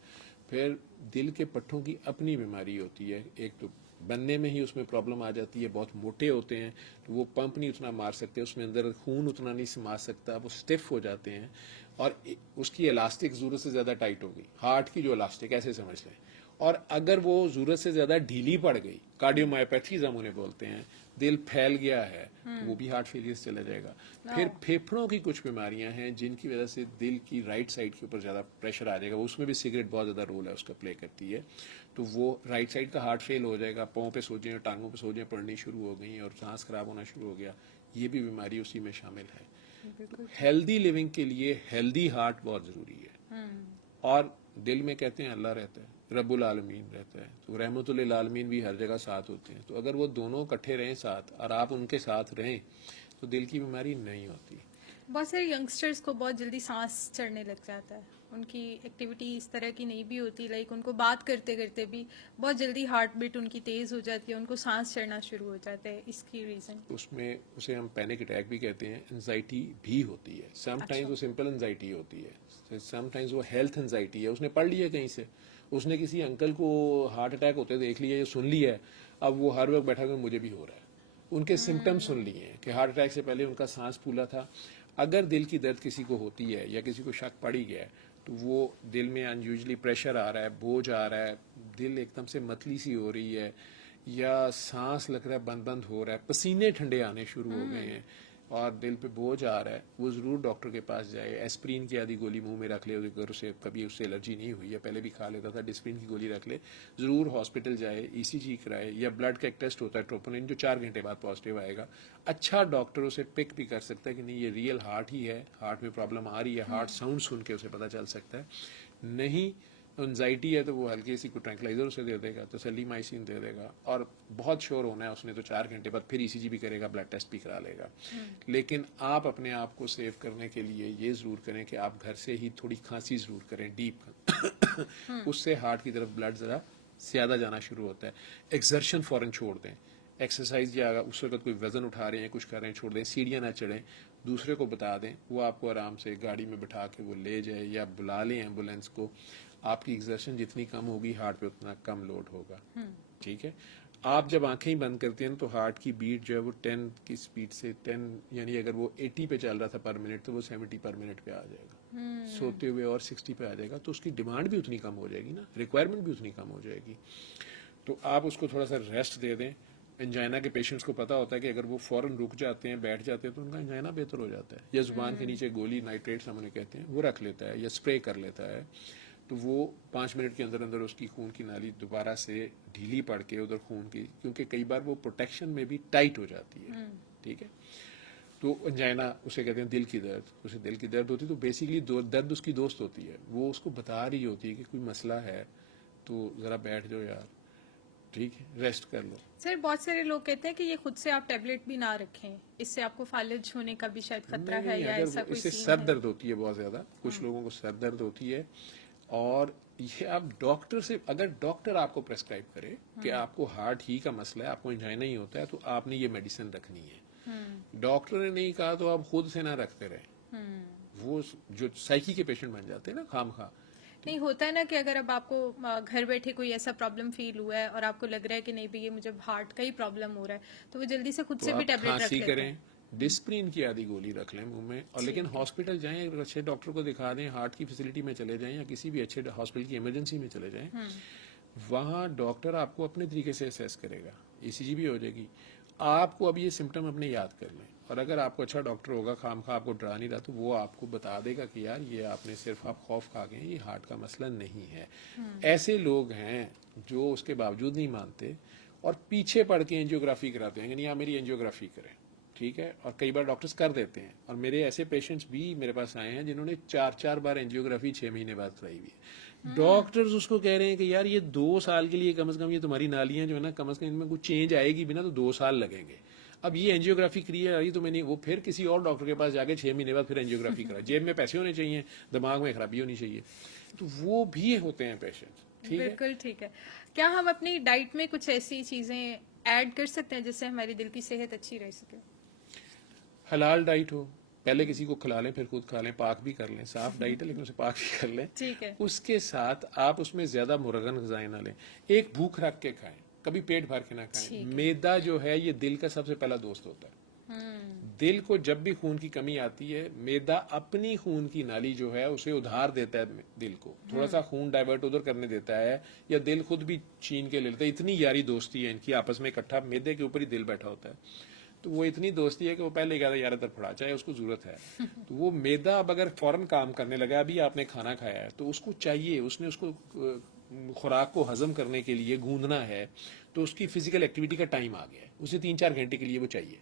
फिर दिल के पट्टों की अपनी बीमारी होती है, एक तो बनने में ही उसमें प्रॉब्लम आ जाती है, बहुत मोटे होते हैं तो वो पंप नहीं उतना मार सकते, उसमें अंदर खून उतना नहीं समा सकता, वो स्टिफ हो जाते हैं, और उसकी इलास्टिक जरूरत से ज्यादा टाइट होगी, हार्ट की जो इलास्टिक ऐसे समझ लें, और अगर वो जरूरत से ज्यादा ढीली पड़ गई, कार्डियोमायोपैथीज हम उन्हें बोलते हैं, दिल फैल गया है, तो वो भी हार्ट फेलियर से चला जाएगा। फिर फेफड़ों की कुछ बीमारियां हैं जिनकी वजह से दिल की राइट साइड के ऊपर ज्यादा प्रेशर आ जाएगा, उसमें भी सिगरेट बहुत ज्यादा रोल है उसका प्ले करती है, तो वो राइट साइड का हार्ट फेल हो जाएगा, पाँव पे सोजें, टांगों पे सोजें पड़नी शुरू हो गई और सांस खराब होना शुरू हो गया, ये भी बीमारी उसी में शामिल है। हेल्दी लिविंग के लिए हेल्दी हार्ट बहुत जरूरी है, और दिल में कहते हैं अल्लाह रहता है, रब्बुल आलमीन रहता है, तो रहमतुल आलमीन भी हर जगह साथ होते हैं, तो अगर वो दोनों इकट्ठे रहें साथ और आप उनके साथ रहें तो दिल की बीमारी नहीं होती। बहुत सारे यंगस्टर्स को बहुत जल्दी सांस चढ़ने लग जाता है, उनकी एक्टिविटी इस तरह की नहीं भी होती, लाइक उनको बात करते करते भी बहुत जल्दी हार्ट बीट उनकी तेज हो जाती है, उनको सांस चढ़ना शुरू हो जाता है, इसकी रीजन उसमें उसे हम पैनिक अटैक भी कहते हैं, एंजाइटी भी होती है, समटाइम्स वो सिंपल एंजाइटी होती है, समटाइम्स वो हेल्थ एंजाइटी है, उसने पढ़ लिया कहीं से, उसने किसी अंकल को हार्ट अटैक होते देख लिया या सुन लिया है, अब वो हर वक्त बैठा कर मुझे भी हो रहा है, उनके सिम्टम्स सुन लिए हैं कि हार्ट अटैक से पहले उनका सांस फूला था। अगर दिल की दर्द किसी को होती है या किसी को शक पड़ ही गया है, तो वो दिल में अनयूजली प्रेशर आ रहा है, बोझ आ रहा है, दिल एकदम से मतली सी हो रही है, या सांस लग रहा है बंद बंद हो रहा है, पसीने ठंडे आने शुरू हो गए हैं और दिल पे बोझ आ रहा है, वो ज़रूर डॉक्टर के पास जाए। एस्प्रिन की आधी गोली मुंह में रख ले, अगर उसे कभी उससे एलर्जी नहीं हुई है, पहले भी खा लेता था, डिस्प्रिन की गोली रख ले, ज़रूर हॉस्पिटल जाए, ईसीजी कराए, या ब्लड का एक टेस्ट होता है ट्रोपोनिन जो 4 घंटे बाद पॉजिटिव आएगा, अच्छा डॉक्टर उसे पिक भी कर सकता है कि नहीं ये रियल हार्ट ही है, हार्ट में प्रॉब्लम आ रही है, हार्ट साउंड सुन के उसे पता चल सकता है। नहीं एंजाइटी है तो वो हल्की सी को ट्रैंक्लाइजर उसे दे देगा, तसल्ली माइसिन दे देगा, और बहुत श्योर होना है उसने तो 4 घंटे बाद फिर ईसीजी भी करेगा, ब्लड टेस्ट भी करा लेगा। लेकिन आप अपने आप को सेव करने के लिए ये जरूर करें कि आप घर से ही थोड़ी खांसी जरूर करें डीप उससे हार्ट की तरफ ब्लड जरा ज्यादा जाना शुरू होता है। एक्सर्शन फौरन छोड़ दें, एक्सरसाइज या उस वक्त कोई वजन उठा रहे हैं, कुछ कर रहे हैं, छोड़ दें, सीढ़ियाँ ना चढ़ें, दूसरे को बता दें, वो आपको आराम से गाड़ी में बिठा के वो ले जाए, या बुला लें एम्बुलेंस को। आपकी एक्सर्शन जितनी कम होगी हार्ट पे उतना कम लोड होगा, ठीक है। आप जब आंखें ही बंद करते हैं तो हार्ट की बीट जो है वो 10 की स्पीड से 10, यानी अगर वो 80 पे चल रहा था पर मिनट तो वो 70 पर मिनट पे आ जाएगा, सोते हुए और 60 पे आ जाएगा, तो उसकी डिमांड भी उतनी कम हो जाएगी ना, रिक्वायरमेंट भी उतनी कम हो जाएगी। तो आप उसको थोड़ा सा रेस्ट दे दें। एंजाइना के पेशेंट्स को पता होता है कि अगर वो फौरन रुक जाते हैं, बैठ जाते हैं, तो उनका एंजाइना बेहतर हो जाता है, या जुबान के नीचे गोली नाइट्रेट्स हम उन्हें कहते हैं वो रख लेता है या स्प्रे कर लेता है, तो वो 5 मिनट के अंदर अंदर उसकी खून की नाली दोबारा से ढीली पड़ के उधर खून की, क्योंकि कई बार वो प्रोटेक्शन में भी टाइट हो जाती है, ठीक है। तो एंजाइना उसे कहते हैं दिल की दर्द, उसे दिल की दर्द होती है तो बेसिकली दर्द उसकी दोस्त होती है, वो उसको बता रही होती है कि कोई मसला है तो ज़रा बैठ जाओ यार, ठीक है, रेस्ट कर लो। सर बहुत सारे लोग कहते हैं कि ये खुद से आप टैबलेट भी ना रखें, इससे आपको फालिज होने का भी शायद खतरा है, या ऐसा कोई इससे सीन सर है? दर्द होती है बहुत ज्यादा, कुछ लोगों को सर दर्द होती है, और ये आप डॉक्टर से, अगर डॉक्टर आपको प्रेस्क्राइब करे कि आपको हार्ट ही का मसला है, आपको एंजाइना ही होता है, तो आपने ये मेडिसिन रखनी है। डॉक्टर ने नहीं कहा तो आप खुद से ना रखते रहे, वो जो साइकी के पेशेंट बन जाते हैं ना खाम खा। नहीं होता है ना कि अगर अब आपको घर बैठे कोई ऐसा प्रॉब्लम फील हुआ है और आपको लग रहा है कि नहीं भी ये मुझे हार्ट का ही प्रॉब्लम हो रहा है, तो वो जल्दी से खुद तो से भी आप टैबलेट रख खांसी लेते करें, हैं। डिस्प्रिन की आधी गोली रख लें मुंह में, और लेकिन हॉस्पिटल जाएं, एक अच्छे डॉक्टर को दिखा दें, हार्ट की फैसिलिटी में चले जाएं या किसी भी अच्छे हॉस्पिटल की इमरजेंसी में चले जाएं, वहाँ डॉक्टर आपको अपने तरीके से असेस करेगा, ईसीजी भी हो जाएगी। आपको अब ये सिम्टम अपने याद कर लें, और अगर आपको अच्छा डॉक्टर होगा, खामखा आपको डरा नहीं रहा, तो वो आपको बता देगा कि यार ये आपने सिर्फ आप खौफ खा गए, ये हार्ट का मसला नहीं है। ऐसे लोग हैं जो उसके बावजूद नहीं मानते और पीछे पड़ के एंजियोग्राफी कराते हैं कि नहीं आप मेरी एंजियोग्राफी करें, ठीक है, और कई बार डॉक्टर्स कर देते हैं। और मेरे ऐसे पेशेंट्स भी मेरे पास आए हैं जिन्होंने 4-4 बार एंजियोग्राफी 6 महीने बाद कराई हुई है। डॉक्टर्स उसको कह रहे हैं कि यार ये 2 साल के लिए कम से कम ये तुम्हारी नालियां जो है ना, कम से कम इनमें कुछ चेंज आएगी भी ना तो 2 साल लगेंगे। अब ये एंजियोग्राफी करी है तो मैंने वो फिर किसी और डॉक्टर के पास जाके 6 महीने बाद फिर एंजियोग्राफी करा। जेब में पैसे होने चाहिए, दिमाग में खराबी होनी चाहिए, तो वो भी होते हैं पेशेंट्स। ठीक है, बिल्कुल ठीक है। क्या हम अपनी डाइट में कुछ ऐसी चीजें ऐड कर सकते हैं जिससे हमारी दिल की सेहत अच्छी रह सके? हलाल डाइट हो, पहले किसी को खिला लें फिर खुद खा लें, पाक भी कर लें, साफ डाइट है लेकिन उसे पाक भी कर लें। ठीक है। उसके साथ आप उसमें ज्यादा मुरगन ग़िज़ाएं ना लें, एक भूख रख के खाएं, कभी पेट भर के ना खाएं। मैदा जो है ये दिल का सबसे पहला दोस्त होता है। दिल को जब भी खून की कमी आती है, मैदा अपनी खून की नाली जो है उसे उधार देता है दिल को, थोड़ा सा खून डाइवर्ट उधर करने देता है, या दिल खुद भी छीन के ले लेता है। इतनी यारी दोस्ती है इनकी आपस में, इकट्ठा मैदे के ऊपर ही दिल बैठा होता है। तो वो इतनी दोस्ती है कि वो पहले कहता है यार इधर फड़ा, चाहे उसको जरूरत है। तो वो मैदा अब अगर फौरन काम करने लगा, अभी आपने खाना खाया है तो उसको चाहिए, उसने उसको खुराक को हजम करने के लिए गूंदना है, तो उसकी फिजिकल एक्टिविटी का टाइम आ गया है, उसे 3-4 घंटे के लिए वो चाहिए।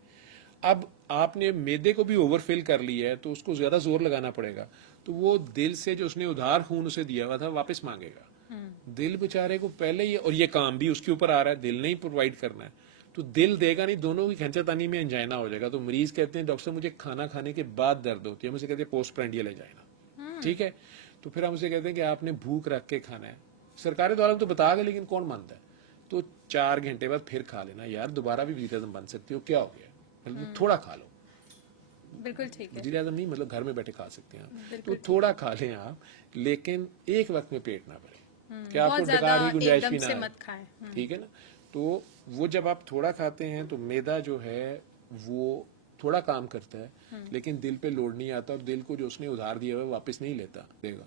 अब आपने मैदे को भी ओवरफिल कर लिया है तो उसको ज्यादा जोर लगाना पड़ेगा, तो वो दिल से जो उसने उधार खून उसे दिया हुआ था वापस मांगेगा। दिल बेचारे को पहले ही, और ये काम भी उसके ऊपर आ रहा है, दिल ने ही प्रोवाइड करना है, तो दिल देगा नहीं, दोनों की खंचातानी में एंजाइना हो जाएगा। तो मरीज कहते हैं डॉक्टर साहब मुझे खाना खाने के बाद दर्द होती है, मुझे कहते हैं पोस्ट प्रेंडियल एंजाइना। ठीक है, तो फिर हम उसे कहते हैं कि आपने भूख रख के खाना है। सरकारी द्वारा तो बता गए लेकिन कौन मानता है, तो 4 घंटे बाद फिर खा लेना यार, दोबारा भी वजीर आजम बन सकते हो, क्या हो गया, मतलब थोड़ा खा लो। बिल्कुल ठीक है। वजीर आजम नहीं, मतलब घर में बैठे खा सकते हैं आप, तो थोड़ा खा लें आप, लेकिन एक वक्त में पेट ना भरे, क्या आपको डकार की गुंजाइश भी ना मत खाएं। ठीक है ना। तो वो जब आप थोड़ा खाते हैं तो मैदा जो है वो थोड़ा काम करता है, लेकिन दिल पे लोड नहीं आता, और दिल को जो उसने उधार दिया हुआ वापस नहीं लेता देगा,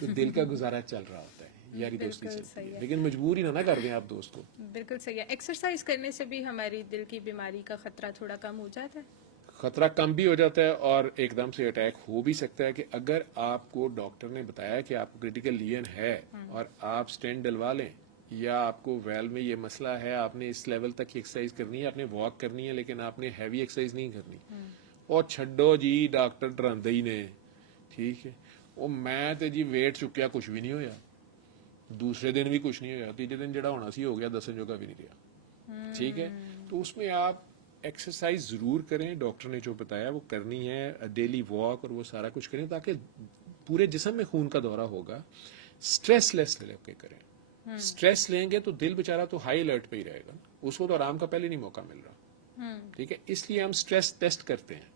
तो दिल का गुजारा चल रहा होता है, यारी दोस्ती चलती है। लेकिन मजबूरी ना कर दें आप दोस्त को। बिल्कुल सही है। एक्सरसाइज करने से भी हमारी दिल की बीमारी का खतरा थोड़ा कम हो जाता है? खतरा कम भी हो जाता है और एकदम से अटैक हो भी सकता है। कि अगर आपको डॉक्टर ने बताया कि आपको क्रिटिकल लीजन है और आप स्टेंट डलवा लें, या आपको वेल में ये मसला है, आपने इस लेवल तक की एक्सरसाइज करनी है, आपने वॉक करनी है, लेकिन आपने हैवी एक्सरसाइज नहीं करनी, और छड्डो जी डॉक्टर डरांदे ही ने, ठीक है, वो मैं तो जी वेट चुक्या कुछ भी नहीं होया, दूसरे दिन भी कुछ नहीं होया, तीजे दिन जड़ा होना सी हो गया, दसन जोगा भी नहीं रहा। ठीक है, तो उसमें आप एक्सरसाइज जरूर करें, डॉक्टर ने जो बताया वो करनी है, डेली वॉक और वो सारा कुछ करें, ताकि पूरे जिस्म में खून का दौरा होगा। स्ट्रेस लेस लेके करें, स्ट्रेस लेंगे तो दिल बेचारा तो हाई अलर्ट पे ही रहेगा, उसको तो आराम का पहले नहीं मौका मिल रहा। ठीक है, इसलिए हम स्ट्रेस टेस्ट करते हैं,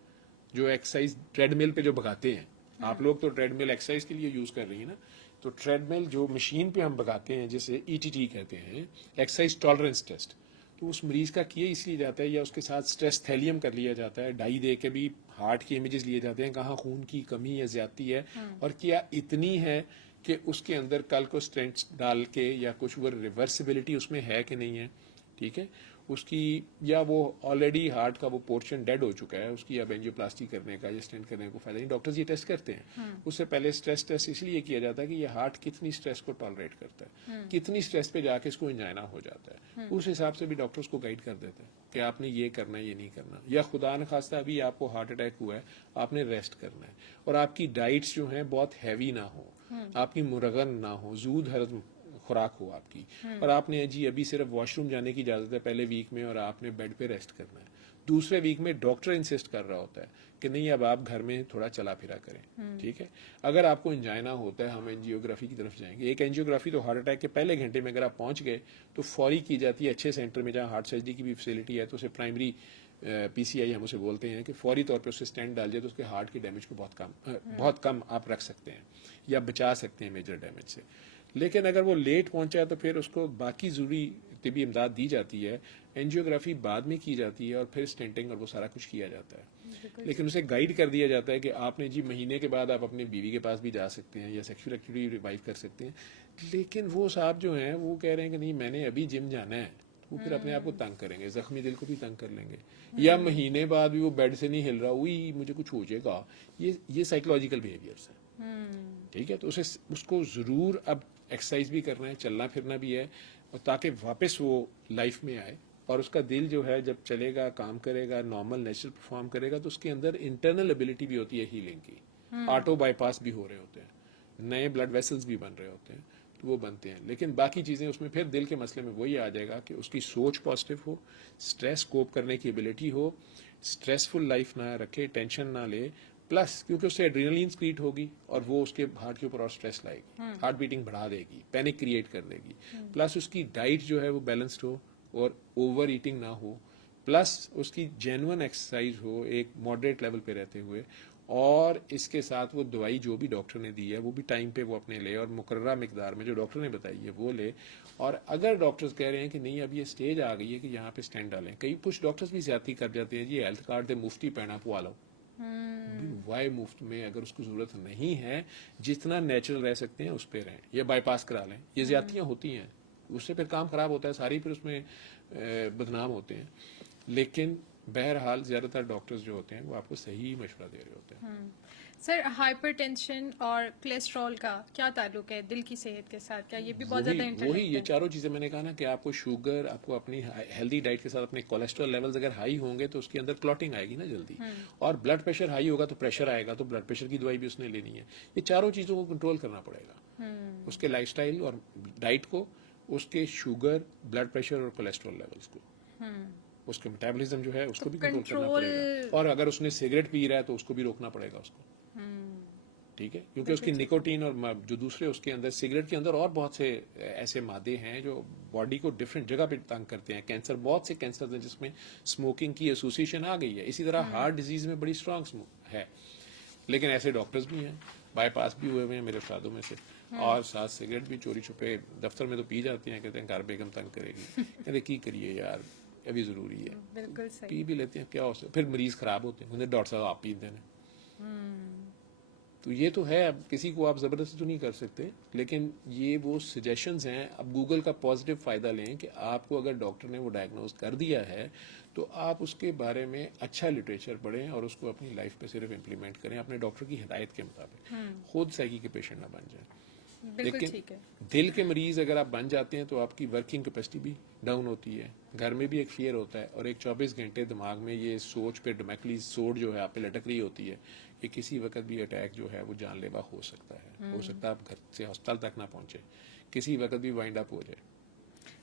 जो एक्सरसाइज ट्रेडमिल पे जो भगाते हैं, आप लोग तो ट्रेडमिल एक्सरसाइज के लिए यूज कर रही है ना, तो ट्रेडमिल जो मशीन पे हम भगाते हैं जिसे ETT कहते हैं, एक्सरसाइज टॉलरेंस टेस्ट, तो उस मरीज का किए इसलिए जाता है, या उसके साथ स्ट्रेस थैलियम कर लिया जाता है, डाई दे के भी हार्ट की इमेजेस लिए जाते हैं, कहाँ खून की कमी या ज्यादती है, और क्या इतनी है कि उसके अंदर कल को स्टेंट्स डाल के, या कुछ वो रिवर्सिबिलिटी उसमें है कि नहीं है, ठीक है, उसकी, या वो ऑलरेडी हार्ट का वो पोर्शन डेड हो चुका है, उसकी अब एंजियोप्लास्टी करने का या स्टेंट करने को फायदा नहीं। डॉक्टर्स ये टेस्ट करते हैं, उससे पहले स्ट्रेस टेस्ट इसलिए किया जाता है कि ये हार्ट कितनी स्ट्रेस को टॉलरेट करता है, कितनी स्ट्रेस पे जाके इसको एंजाइना हो जाता है, उस हिसाब से भी डॉक्टर उसको गाइड कर देते हैं कि आपने ये करना है, ये नहीं करना, या खुदा न खास्ता अभी आपको हार्ट अटैक हुआ है, आपने रेस्ट करना है, और आपकी डाइट्स जो हैं बहुत हैवी ना हो, आपकी मुरगन ना हो, जूद हजम खुराक हो आपकी, और आपने जी अभी सिर्फ वॉशरूम जाने की इजाजत है पहले वीक में, और आपने बेड पे रेस्ट करना है, दूसरे वीक में डॉक्टर इंसिस्ट कर रहा होता है कि नहीं अब आप घर में थोड़ा चला फिरा करें। ठीक है, अगर आपको एंजाइना होता है, हम एंजियोग्राफी की तरफ जाएंगे। एक एंजियोग्राफी तो हार्ट अटैक के पहले घंटे में अगर आप पहुंच गए तो फौरी की जाती है, अच्छे सेंटर में जहाँ हार्ट सर्जरी की भी फैसिलिटी है, तो उसे प्राइमरी PCI हम उसे बोलते हैं, कि फौरी तौर पे उसे स्टेंट डाल दिया तो उसके हार्ट की डैमेज को बहुत कम आप रख सकते हैं या बचा सकते हैं मेजर डैमेज से। लेकिन अगर वो लेट पहुंचा है तो फिर उसको बाकी जरूरी तिबी इमदाद दी जाती है, एंजियोग्राफी बाद में की जाती है, और फिर स्टेंटिंग और वो सारा कुछ किया जाता है। लेकिन उसे गाइड कर दिया जाता है कि आपने जी महीने के बाद आप अपनी बीवी के पास भी जा सकते हैं, या सेक्सुअल एक्टिविटी रिवाइव कर सकते हैं। लेकिन वो साहब जो हैं वो कह रहे हैं कि नहीं मैंने अभी जिम जाना है, वो फिर अपने आप को तंग करेंगे, जख्मी दिल को भी तंग कर लेंगे, या महीने बाद भी वो बेड से नहीं हिल रहा, वही मुझे कुछ हो जाएगा, ये साइकोलॉजिकल बिहेवियर्स है। ठीक है, तो उसको जरूर अब एक्सरसाइज भी करना है, चलना फिरना भी है, और ताकि वापस वो लाइफ में आए, और उसका दिल जो है जब चलेगा, काम करेगा, नॉर्मल नेचुरल परफॉर्म करेगा, तो उसके अंदर इंटरनल एबिलिटी भी होती है हीलिंग की, ऑटो बाईपास भी हो रहे होते हैं, नए ब्लड वेसल्स भी बन रहे होते हैं, तो वो बनते हैं। लेकिन बाकी चीज़ें उसमें फिर दिल के मसले में वही आ जाएगा कि उसकी सोच पॉजिटिव हो, स्ट्रेस कोप करने की एबिलिटी हो, स्ट्रेसफुल लाइफ ना रखे, टेंशन ना ले, प्लस क्योंकि उससे एड्रेनलिन क्रिएट होगी और वो उसके हार्ट के ऊपर और स्ट्रेस लाएगी, हार्ट बीटिंग बढ़ा देगी, पैनिक क्रिएट कर देगी, प्लस उसकी डाइट जो है वो बैलेंस्ड हो और ओवर ईटिंग ना हो, प्लस उसकी जेन्युइन एक्सरसाइज हो एक मॉडरेट लेवल पे रहते हुए, और इसके साथ वो दवाई जो भी डॉक्टर ने दी है वो भी टाइम पे वो अपने ले, और मुकर्ररा मिकदार में जो डॉक्टर ने बताई है वो ले। और अगर डॉक्टर्स कह रहे हैं कि नहीं अब ये स्टेज आ गई है कि यहाँ पे स्टेंट डालें, कई कुछ डॉक्टर्स भी ज्यादती कर जाते हैं, जी हेल्थ कार्ड दे मुफ्ती पैना पुआ लो, वाई मुफ्त में, अगर उसको जरूरत नहीं है, जितना नेचुरल रह सकते हैं उस पर रहें, या बाईपास करा लें, ये ज्यादतियाँ होती हैं, उससे फिर काम खराब होता है, सारी फिर उसमें बदनाम होते हैं। लेकिन बहरहाल ज्यादातर डॉक्टर्स जो होते हैं वो आपको सही मशवरा दे रहे होते हैं। सर हाइपरटेंशन और कोलेस्ट्रॉल का क्या ताल्लुक है दिल की सेहत के साथ, क्या ये भी बहुत ज्यादा वही इंटरलिंक्ड ये है? चारों चीजें मैंने कहा ना कि आपको शुगर, आपको अपनी हेल्दी डाइट के साथ अपने कोलेस्ट्रॉल लेवल्स अगर हाई होंगे तो उसके अंदर क्लॉटिंग आएगी ना जल्दी, और ब्लड प्रेशर हाई होगा तो प्रेशर आएगा, तो ब्लड प्रेशर की दवाई भी उसने लेनी है। ये चारों चीजों को कंट्रोल करना पड़ेगा, उसके लाइफस्टाइल और डाइट को, उसके शुगर, ब्लड प्रेशर और कोलेस्ट्रॉल लेवल्स को, उसके मेटाबॉलिज्म जो है उसको भी कंट्रोल करना पड़ेगा, और अगर उसने सिगरेट पी रहा है तो उसको भी रोकना पड़ेगा उसको। ठीक है, क्योंकि उसकी निकोटीन और जो दूसरे उसके अंदर सिगरेट के अंदर और बहुत से ऐसे मादे हैं जो बॉडी को डिफरेंट जगह पे तंग करते हैं। कैंसर, बहुत से कैंसर हैं जिसमें स्मोकिंग की एसोसिएशन आ गई है। इसी तरह हार्ट डिजीज में बड़ी स्ट्रांग है, लेकिन ऐसे डॉक्टर्स भी हैं, बाईपास भी हुए हुए हैं मेरे उस्तादों में से, और साथ सिगरेट भी चोरी छुपे दफ्तर में तो पी जाते हैं, कहते हैं घर बेगम तंग करेगी, कहते की करिए यार अभी जरूरी है, बिल्कुल सही। पी भी लेते हैं, क्या हो सकता, फिर मरीज खराब होते हैं, कहते डॉक्टर साहब आप पी देने। तो ये तो है, अब किसी को आप ज़बरदस्ती तो नहीं कर सकते, लेकिन ये वो सजेशंस हैं। अब गूगल का पॉजिटिव फ़ायदा लें कि आपको अगर डॉक्टर ने वो डायग्नोज कर दिया है तो आप उसके बारे में अच्छा लिटरेचर पढ़ें और उसको अपनी लाइफ पे सिर्फ इम्प्लीमेंट करें अपने डॉक्टर की हिदायत के मुताबिक, खुद साइकी के पेशेंट ना बन जाए। बिल्कुल लेकिन ठीक है। दिल के मरीज अगर आप बन जाते हैं तो आपकी वर्किंग कैपेसिटी भी डाउन होती है, घर में भी एक फियर होता है, और एक 24 घंटे दिमाग में ये सोच पे डोमेकली सोड जो है आप पे लटक रही होती है कि किसी वक्त भी अटैक जो है वो जानलेवा हो सकता है, हो सकता है आप घर से अस्पताल तक ना पहुंचे, किसी वक्त भी वाइंड अप हो जाए।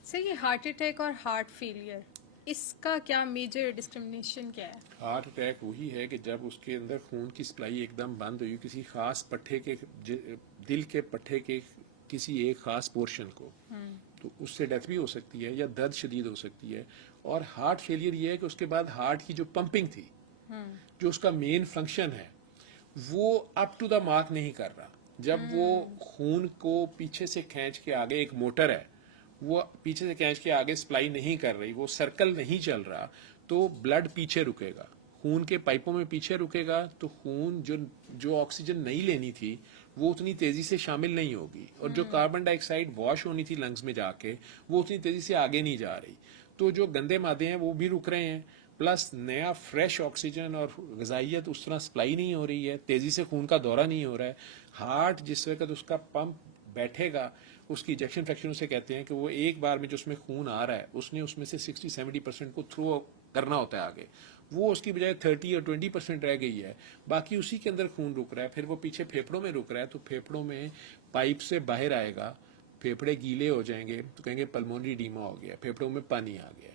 सर ये हार्ट अटैक और हार्ट फेलियर, इसका क्या मेजर डिस्क्रिमिनेशन क्या है? हार्ट अटैक वही है कि जब उसके अंदर खून की सप्लाई एकदम बंद हुई किसी खास पट्टे के, दिल के पट्टे के किसी एक खास पोर्शन को, तो उससे डेथ भी हो सकती है या दर्द शदीद हो सकती है। और हार्ट फेलियर ये है कि उसके बाद हार्ट की जो पंपिंग थी, जो उसका मेन फंक्शन है, वो अप टू द मार्क नहीं कर रहा। जब वो खून को पीछे से खींच के आगे, एक मोटर है वो पीछे से खींच के आगे सप्लाई नहीं कर रही, वो सर्कल नहीं चल रहा, तो ब्लड पीछे रुकेगा, खून के पाइपों में पीछे रुकेगा, तो खून जो ऑक्सीजन नहीं लेनी थी वो उतनी तेजी से शामिल नहीं होगी, और जो कार्बन डाइऑक्साइड वॉश होनी थी लंग्स में जाके वो उतनी तेजी से आगे नहीं जा रही। तो जो गंदे मादे हैं वो भी रुक रहे हैं, प्लस नया फ्रेश ऑक्सीजन और ग़िज़ाइयत उस तरह सप्लाई नहीं हो रही है, तेजी से खून का दौरा नहीं हो रहा है। हार्ट जिस वक्त उसका पंप बैठेगा, उसकी इजेक्शन फ्रैक्शन उसे कहते हैं कि वो एक बार में जो उसमें खून आ रहा है उसने उसमें से 60-70% को थ्रू करना होता है आगे, वो उसकी बजाय 30 और 20% रह गई है, बाकी उसी के अंदर खून रुक रहा है, फिर वो पीछे फेफड़ों में रुक रहा है, तो फेफड़ों में पाइप से बाहर आएगा, फेफड़े गीले हो जाएंगे तो कहेंगे पल्मोनरी एडीमा हो गया, फेफड़ों में पानी आ गया,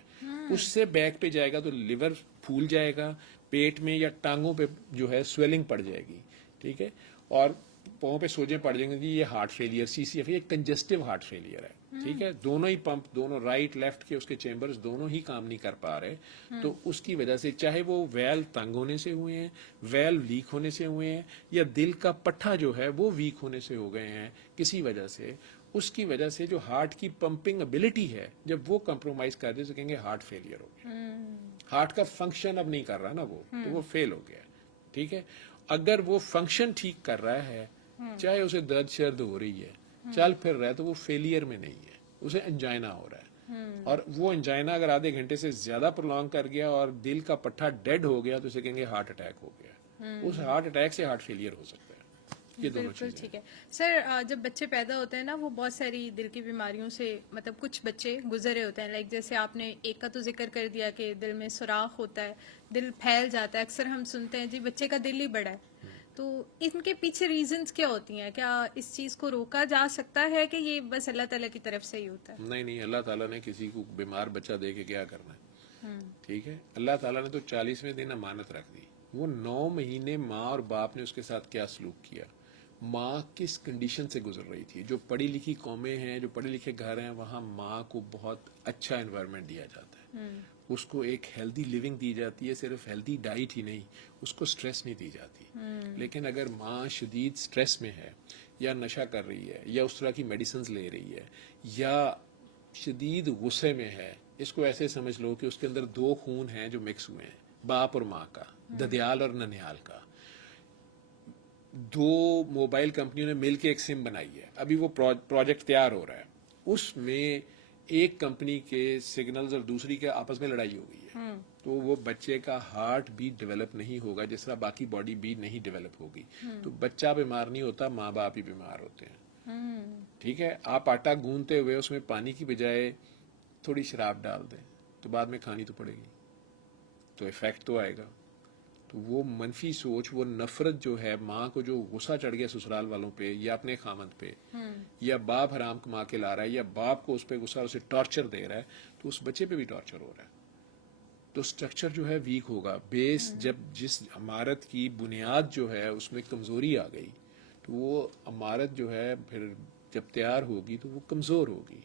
उससे बैक पे जाएगा तो लिवर फूल जाएगा, पेट में या टांगों पे जो है स्वेलिंग पड़ जाएगी, ठीक है, और पाँव पे सोजे पड़ जाएंगे कि ये हार्ट फेलियर, सीसीएफ, ये कंजस्टिव हार्ट फेलियर है, ठीक है। दोनों ही पंप, दोनों राइट लेफ्ट के उसके चेंबर्स दोनों ही काम नहीं कर पा रहे, तो उसकी वजह से चाहे वो वेल्व तंग होने से हुए हैं, वेल्व लीक होने से हुए हैं, या दिल का पट्टा जो है वो वीक होने से हो गए हैं किसी वजह से, उसकी वजह से जो हार्ट की पंपिंग एबिलिटी है जब वो कंप्रोमाइज कर दे तो कहेंगे हार्ट फेलियर हो गया, हार्ट का फंक्शन अब नहीं कर रहा ना वो, तो वो फेल हो गया, ठीक है। अगर वो फंक्शन ठीक कर रहा है, चाहे उसे दर्द शर्द हो रही है, चल फिर रहा है, तो वो फेलियर में नहीं है, उसे एंजाइना हो रहा है, और वो एंजाइना अगर आधे घंटे से ज्यादा प्रोलॉन्ग कर गया और दिल का पट्टा डेड हो गया तो उसे कहेंगे हार्ट अटैक हो गया। उस हार्ट अटैक से हार्ट फेलियर हो सकता है। ये दोनों बिल्कुल चीजें ठीक है सर। जब बच्चे पैदा होते हैं ना, वो बहुत सारी दिल की बीमारियों से मतलब कुछ बच्चे गुजरे होते हैं। लाइक जैसे आपने एक का तो जिक्र कर दिया कि दिल में सुराख होता है, दिल फैल जाता है। अक्सर हम सुनते हैं जी बच्चे का दिल ही बड़ा है। तो इनके पीछे रीजंस क्या होती हैं? क्या इस चीज को रोका जा सकता है कि ये बस अल्लाह ताला की तरफ से ही होता है? नहीं, अल्लाह ताला ने किसी को बीमार बच्चा दे के क्या करना है? ठीक है, अल्लाह ताला ने तो 40वें दिन अमानत रख दी। वो 9 महीने माँ और बाप ने उसके साथ क्या सलूक किया, माँ किस कंडीशन से गुजर रही थी। जो पढ़ी लिखी कौमें हैं, जो पढ़े लिखे घर हैं, वहाँ माँ को बहुत अच्छा एनवायरनमेंट दिया जाता है, उसको एक हेल्दी लिविंग दी जाती है। सिर्फ हेल्दी डाइट ही नहीं, उसको स्ट्रेस नहीं दी जाती। लेकिन अगर माँ शदीद स्ट्रेस में है या नशा कर रही है या उस तरह की मेडिसिन ले रही है या शदीद गुस्से में है, इसको ऐसे समझ लो कि उसके अंदर 2 खून हैं जो मिक्स हुए हैं, बाप और माँ का, ददियाल और ननिहाल का। 2 मोबाइल कंपनियों ने मिलकर एक सिम बनाई है, अभी वो प्रोजेक्ट तैयार हो रहा है। उसमें एक कंपनी के सिग्नल्स और दूसरी के आपस में लड़ाई हो गई है, तो वो बच्चे का हार्ट भी डेवलप नहीं होगा जिस तरह बाकी बॉडी भी नहीं डेवलप होगी। तो बच्चा बीमार नहीं होता, माँ बाप ही बीमार होते हैं। ठीक है, आप आटा गूंदते हुए उसमें पानी की बजाय थोड़ी शराब डाल दें तो बाद में खानी तो पड़ेगी, तो इफेक्ट तो आएगा। तो वो मनफी सोच, वो नफरत जो है, माँ को जो गुस्सा चढ़ गया ससुराल वालों पे या अपने खामद पे, या बाप हराम कमा के ला रहा है या बाप को उस पे गुस्सा, उसे टॉर्चर दे रहा है, तो उस बच्चे पे भी टॉर्चर हो रहा है। तो स्ट्रक्चर जो है वीक होगा। बेस जब जिस इमारत की बुनियाद जो है उसमें कमजोरी आ गई, तो वो इमारत जो है फिर जब तैयार होगी तो वो कमजोर होगी।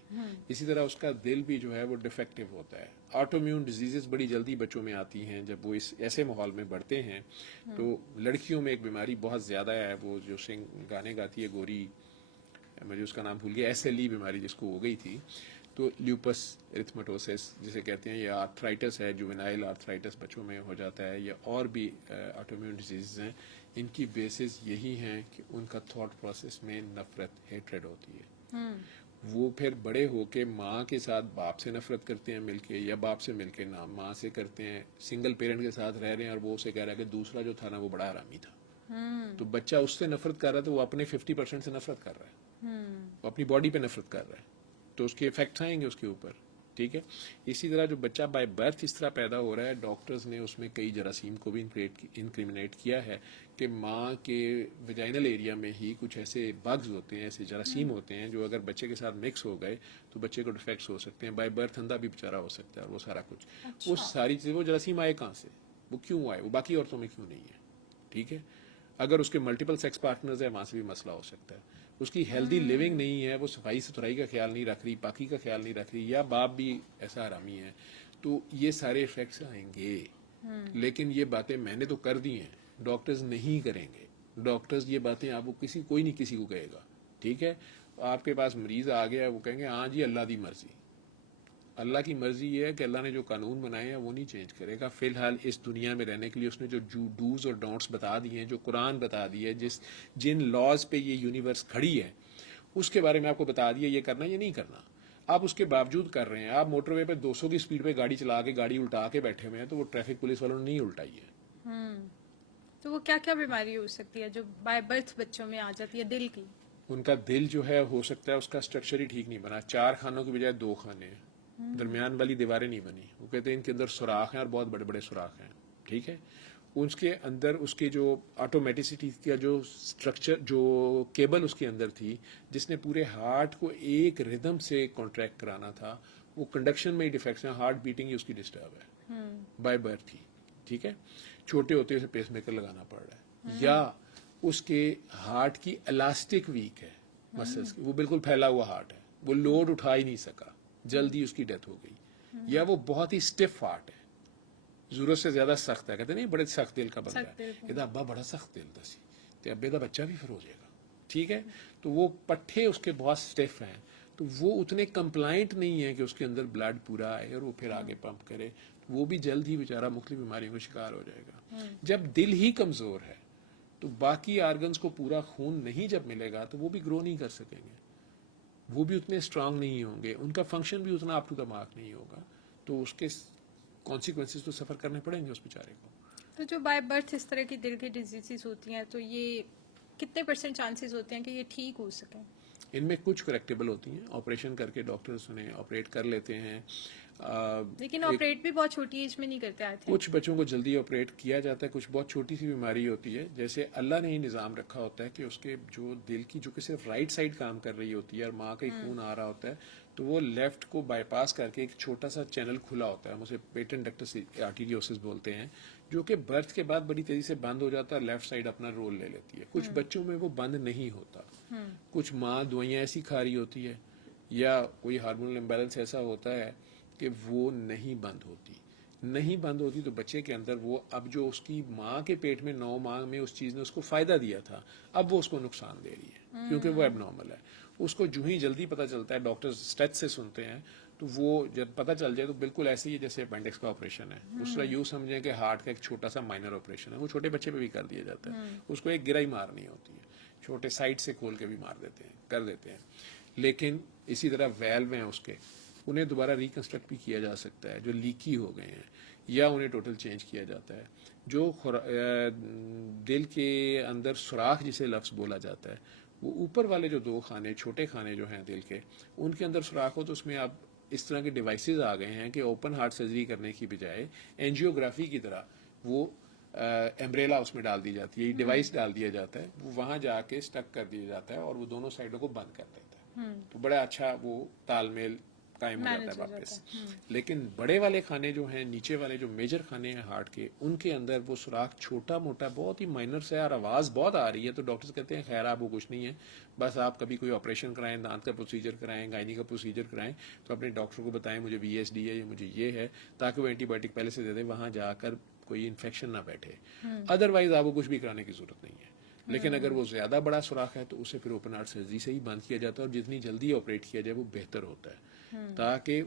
इसी तरह उसका दिल भी जो है वो डिफेक्टिव होता है। ऑटोम्यून डिजीजेस बड़ी जल्दी बच्चों में आती हैं जब वो इस ऐसे माहौल में बढ़ते हैं। तो लड़कियों में एक बीमारी बहुत ज्यादा है, वो जो सिंग गाने गाती है गोरी, मुझे उसका नाम भूल गया, SLE बीमारी जिसको हो गई थी, तो ल्यूपस एरिथमेटोसिस जिसे कहते हैं, या आर्थराइटिस है, जुवेनाइल आर्थराइटिस बच्चों में हो जाता है, या और भी ऑटोम्यून डिजीज हैं। इनकी बेसिस यही हैं कि उनका थॉट प्रोसेस में नफरत, हेट्रेड होती है। वो फिर बड़े होके माँ के साथ बाप से नफरत करते हैं मिलके, या बाप से मिलके ना माँ से करते हैं। सिंगल पेरेंट के साथ रह रहे हैं और वो उसे कह रहा है कि दूसरा जो था ना वो बड़ा हरामी था। तो बच्चा उससे नफरत कर रहा है तो वो अपने 50% से नफरत कर रहा है, वो अपनी बॉडी पे नफरत कर रहा है, तो उसके इफेक्ट आएंगे उसके ऊपर। ठीक है, इसी तरह जो बच्चा बाय बर्थ इस तरह पैदा हो रहा है, डॉक्टर्स ने उसमें कई जरासीम को भी इंक्रिमिनेट किया है कि माँ के वेजाइनल एरिया में ही कुछ ऐसे बग्स होते हैं, ऐसे जरासीम होते हैं जो अगर बच्चे के साथ मिक्स हो गए तो बच्चे को डिफेक्ट्स हो सकते हैं। बाय बर्थ अंधा भी बेचारा हो सकता है, और वो सारा कुछ। वो सारी चीजें, वो जरासीम आए कहाँ से, वो क्यों आए, वो बाकी औरतों में क्यों नहीं है? ठीक है, अगर उसके मल्टीपल सेक्स पार्टनर्स है, वहां से भी मसला हो सकता है। उसकी हेल्दी लिविंग नहीं है, वो सफाई सुथराई का ख्याल नहीं रख रही, पाकी का ख्याल नहीं रख रही, या बाप भी ऐसा हरामी है, तो ये सारे इफेक्ट्स आएंगे। लेकिन ये बातें मैंने तो कर दी हैं, डॉक्टर्स नहीं करेंगे। डॉक्टर्स ये बातें आपको कोई नहीं किसी को कहेगा। ठीक है, आपके पास मरीज आ गया, वो कहेंगे हाँ जी अल्लाह दी मर्जी। अल्लाह की मर्जी ये है कि अल्लाह ने जो कानून बनाए हैं वो नहीं चेंज करेगा। फिलहाल इस दुनिया में रहने के लिए उसने जो डूज और डोंट्स बता दिए हैं, जो कुरान बता दिए है, जिन लॉज पे ये यूनिवर्स खड़ी है उसके बारे में आपको बता दिया, ये करना ये नहीं करना। आप उसके बावजूद कर रहे हैं। आप मोटरवे पे 200 की स्पीड पे गाड़ी चला के गाड़ी उल्टा के बैठे हुए हैं, तो वो ट्रैफिक पुलिस वालों ने नहीं उल्टाई है। तो वो क्या क्या बीमारी हो सकती है जो बाय बर्थ बच्चों में आ जाती है दिल की? उनका दिल जो है, हो सकता है उसका स्ट्रक्चर ही ठीक नहीं बना, 4 खानों की बजाय 2 खाने हैं, दरमियान वाली दीवारें नहीं बनी। वो कहते हैं इनके अंदर सुराख हैं और बहुत बड़े बड़े सुराख हैं। ठीक है, उसके अंदर उसके जो ऑटोमेटिसिटी का जो स्ट्रक्चर, जो केबल उसके अंदर थी जिसने पूरे हार्ट को एक रिदम से कॉन्ट्रैक्ट कराना था, वो कंडक्शन में ही डिफेक्ट है, हार्ट बीटिंग ही उसकी डिस्टर्ब है बाय बर्थ ही। ठीक है, छोटे होते उसे पेसमेकर लगाना पड़ रहा है, या उसके हार्ट की इलास्टिक वीक है, मसल्स की, वो बिल्कुल फैला हुआ हार्ट है, वो लोड उठा ही नहीं सका, जल्दी उसकी डेथ हो गई। या वो बहुत ही स्टिफ हार्ट है, जरूरत से ज्यादा सख्त है। कहते नहीं बड़े सख्त दिल का बंदा है, कहता अब्बा बड़ा सख्त दिल था सी, तो अब्बे का बच्चा भी फिर हो जाएगा। ठीक है, तो वो पट्टे उसके बहुत स्टिफ हैं, तो वो उतने कंप्लाइंट नहीं है कि उसके अंदर ब्लड पूरा आए और वो फिर आगे पंप करे, तो वो भी जल्द ही बेचारा मुख्तलिफ बीमारियों का शिकार हो जाएगा। जब दिल ही कमजोर है तो बाकी आर्गन्स को पूरा खून नहीं जब मिलेगा तो वो भी ग्रो नहीं कर सकेंगे। वो भी उतने स्ट्रांग नहीं होंगे, उनका फंक्शन भी उतना अप टू द मार्क नहीं होगा, तो उसके कॉन्सिक्वेंसेज तो सफ़र करने पड़ेंगे उस बेचारे को। तो जो बाय बर्थ इस तरह की दिल की डिजीजेस होती हैं, तो ये कितने % चांसेस होते हैं कि ये ठीक हो सकें? इनमें कुछ करेक्टेबल होती हैं, ऑपरेशन करके डॉक्टर्स उन्हें ऑपरेट कर लेते हैं। लेकिन ऑपरेट भी बहुत छोटी एज में नहीं करते आते हैं। कुछ बच्चों को जल्दी ऑपरेट किया जाता है, कुछ बहुत छोटी सी बीमारी होती है, जैसे अल्लाह ने ही निज़ाम रखा होता है कि उसके जो दिल की जो कि सिर्फ राइट साइड काम कर रही होती है और माँ का ही खून आ रहा होता है, तो वो लेफ्ट को बाईपास करके एक छोटा सा चैनल खुला होता है, हम उसे पेटेंट डक्टस आर्टीरियोसिस बोलते हैं, जो कि बर्थ के बाद बड़ी तेजी से बंद हो जाता है, लेफ्ट साइड अपना रोल ले लेती है। कुछ बच्चों में वो बंद नहीं होता, कुछ माँ दवाइयाँ ऐसी खा रही होती है या कोई हार्मोनल इम्बैलेंस ऐसा होता है कि वो नहीं बंद होती, तो बच्चे के अंदर वो अब जो उसकी माँ के पेट में 9 माह में उस चीज़ ने उसको फ़ायदा दिया था, अब वो उसको नुकसान दे रही है क्योंकि वो एबनॉर्मल है। उसको जो ही जल्दी पता चलता है, डॉक्टर स्टेथ से सुनते हैं, तो वो जब पता चल जाए तो बिल्कुल ऐसे ही है जैसे अपेंडिक्स का ऑपरेशन है, उसका यूँ समझें कि हार्ट का एक छोटा सा माइनर ऑपरेशन है, वो छोटे बच्चे पे भी कर दिया जाता है। उसको एक गिराई मारनी होती है, छोटे साइड से खोल के भी मार देते हैं, कर देते हैं। लेकिन इसी तरह वेल्व हैं उसके, उन्हें दोबारा रिकंस्ट्रक्ट भी किया जा सकता है जो लीकी हो गए हैं, या उन्हें टोटल चेंज किया जाता है। जो दिल के अंदर सुराख जिसे लफ्ज़ बोला जाता है, वो ऊपर वाले जो 2 खाने, छोटे खाने जो हैं दिल के, उनके अंदर सुराख हो, तो उसमें अब इस तरह के डिवाइसेस आ गए हैं कि ओपन हार्ट सर्जरी करने की बजाय एंजियोग्राफी की तरह वो एम्ब्रेला उसमें डाल दी जाती है, डिवाइस डाल दिया जाता है, वो वहाँ जाके स्टक कर दिया जाता है और वो दोनों साइडों को बंद कर देता है। तो बड़ा अच्छा वो तालमेल कायम हो जाता है वापस। लेकिन बड़े वाले खाने जो हैं, नीचे वाले जो मेजर खाने हैं हार्ट के, उनके अंदर वो सुराख छोटा मोटा बहुत ही माइनर से और आवाज़ बहुत आ रही है, तो डॉक्टर्स कहते हैं खैर आप वो कुछ नहीं है, बस आप कभी कोई ऑपरेशन कराएं, दांत का प्रोसीजर कराएं, गायनी का प्रोसीजर कराएं, तो अपने डॉक्टर को बताएं मुझे VSD है, मुझे ये है, ताकि वो एंटीबायोटिक पहले से दे दें, वहाँ जाकर कोई इन्फेक्शन ना बैठे। अदरवाइज आपको कुछ भी कराने की जरूरत नहीं है। लेकिन अगर वो ज़्यादा बड़ा सुराख है तो उसे फिर ओपन हार्ट सर्जरी से ही बंद किया जाता है, और जितनी जल्दी ऑपरेट किया जाए वो बेहतर होता है, ताकि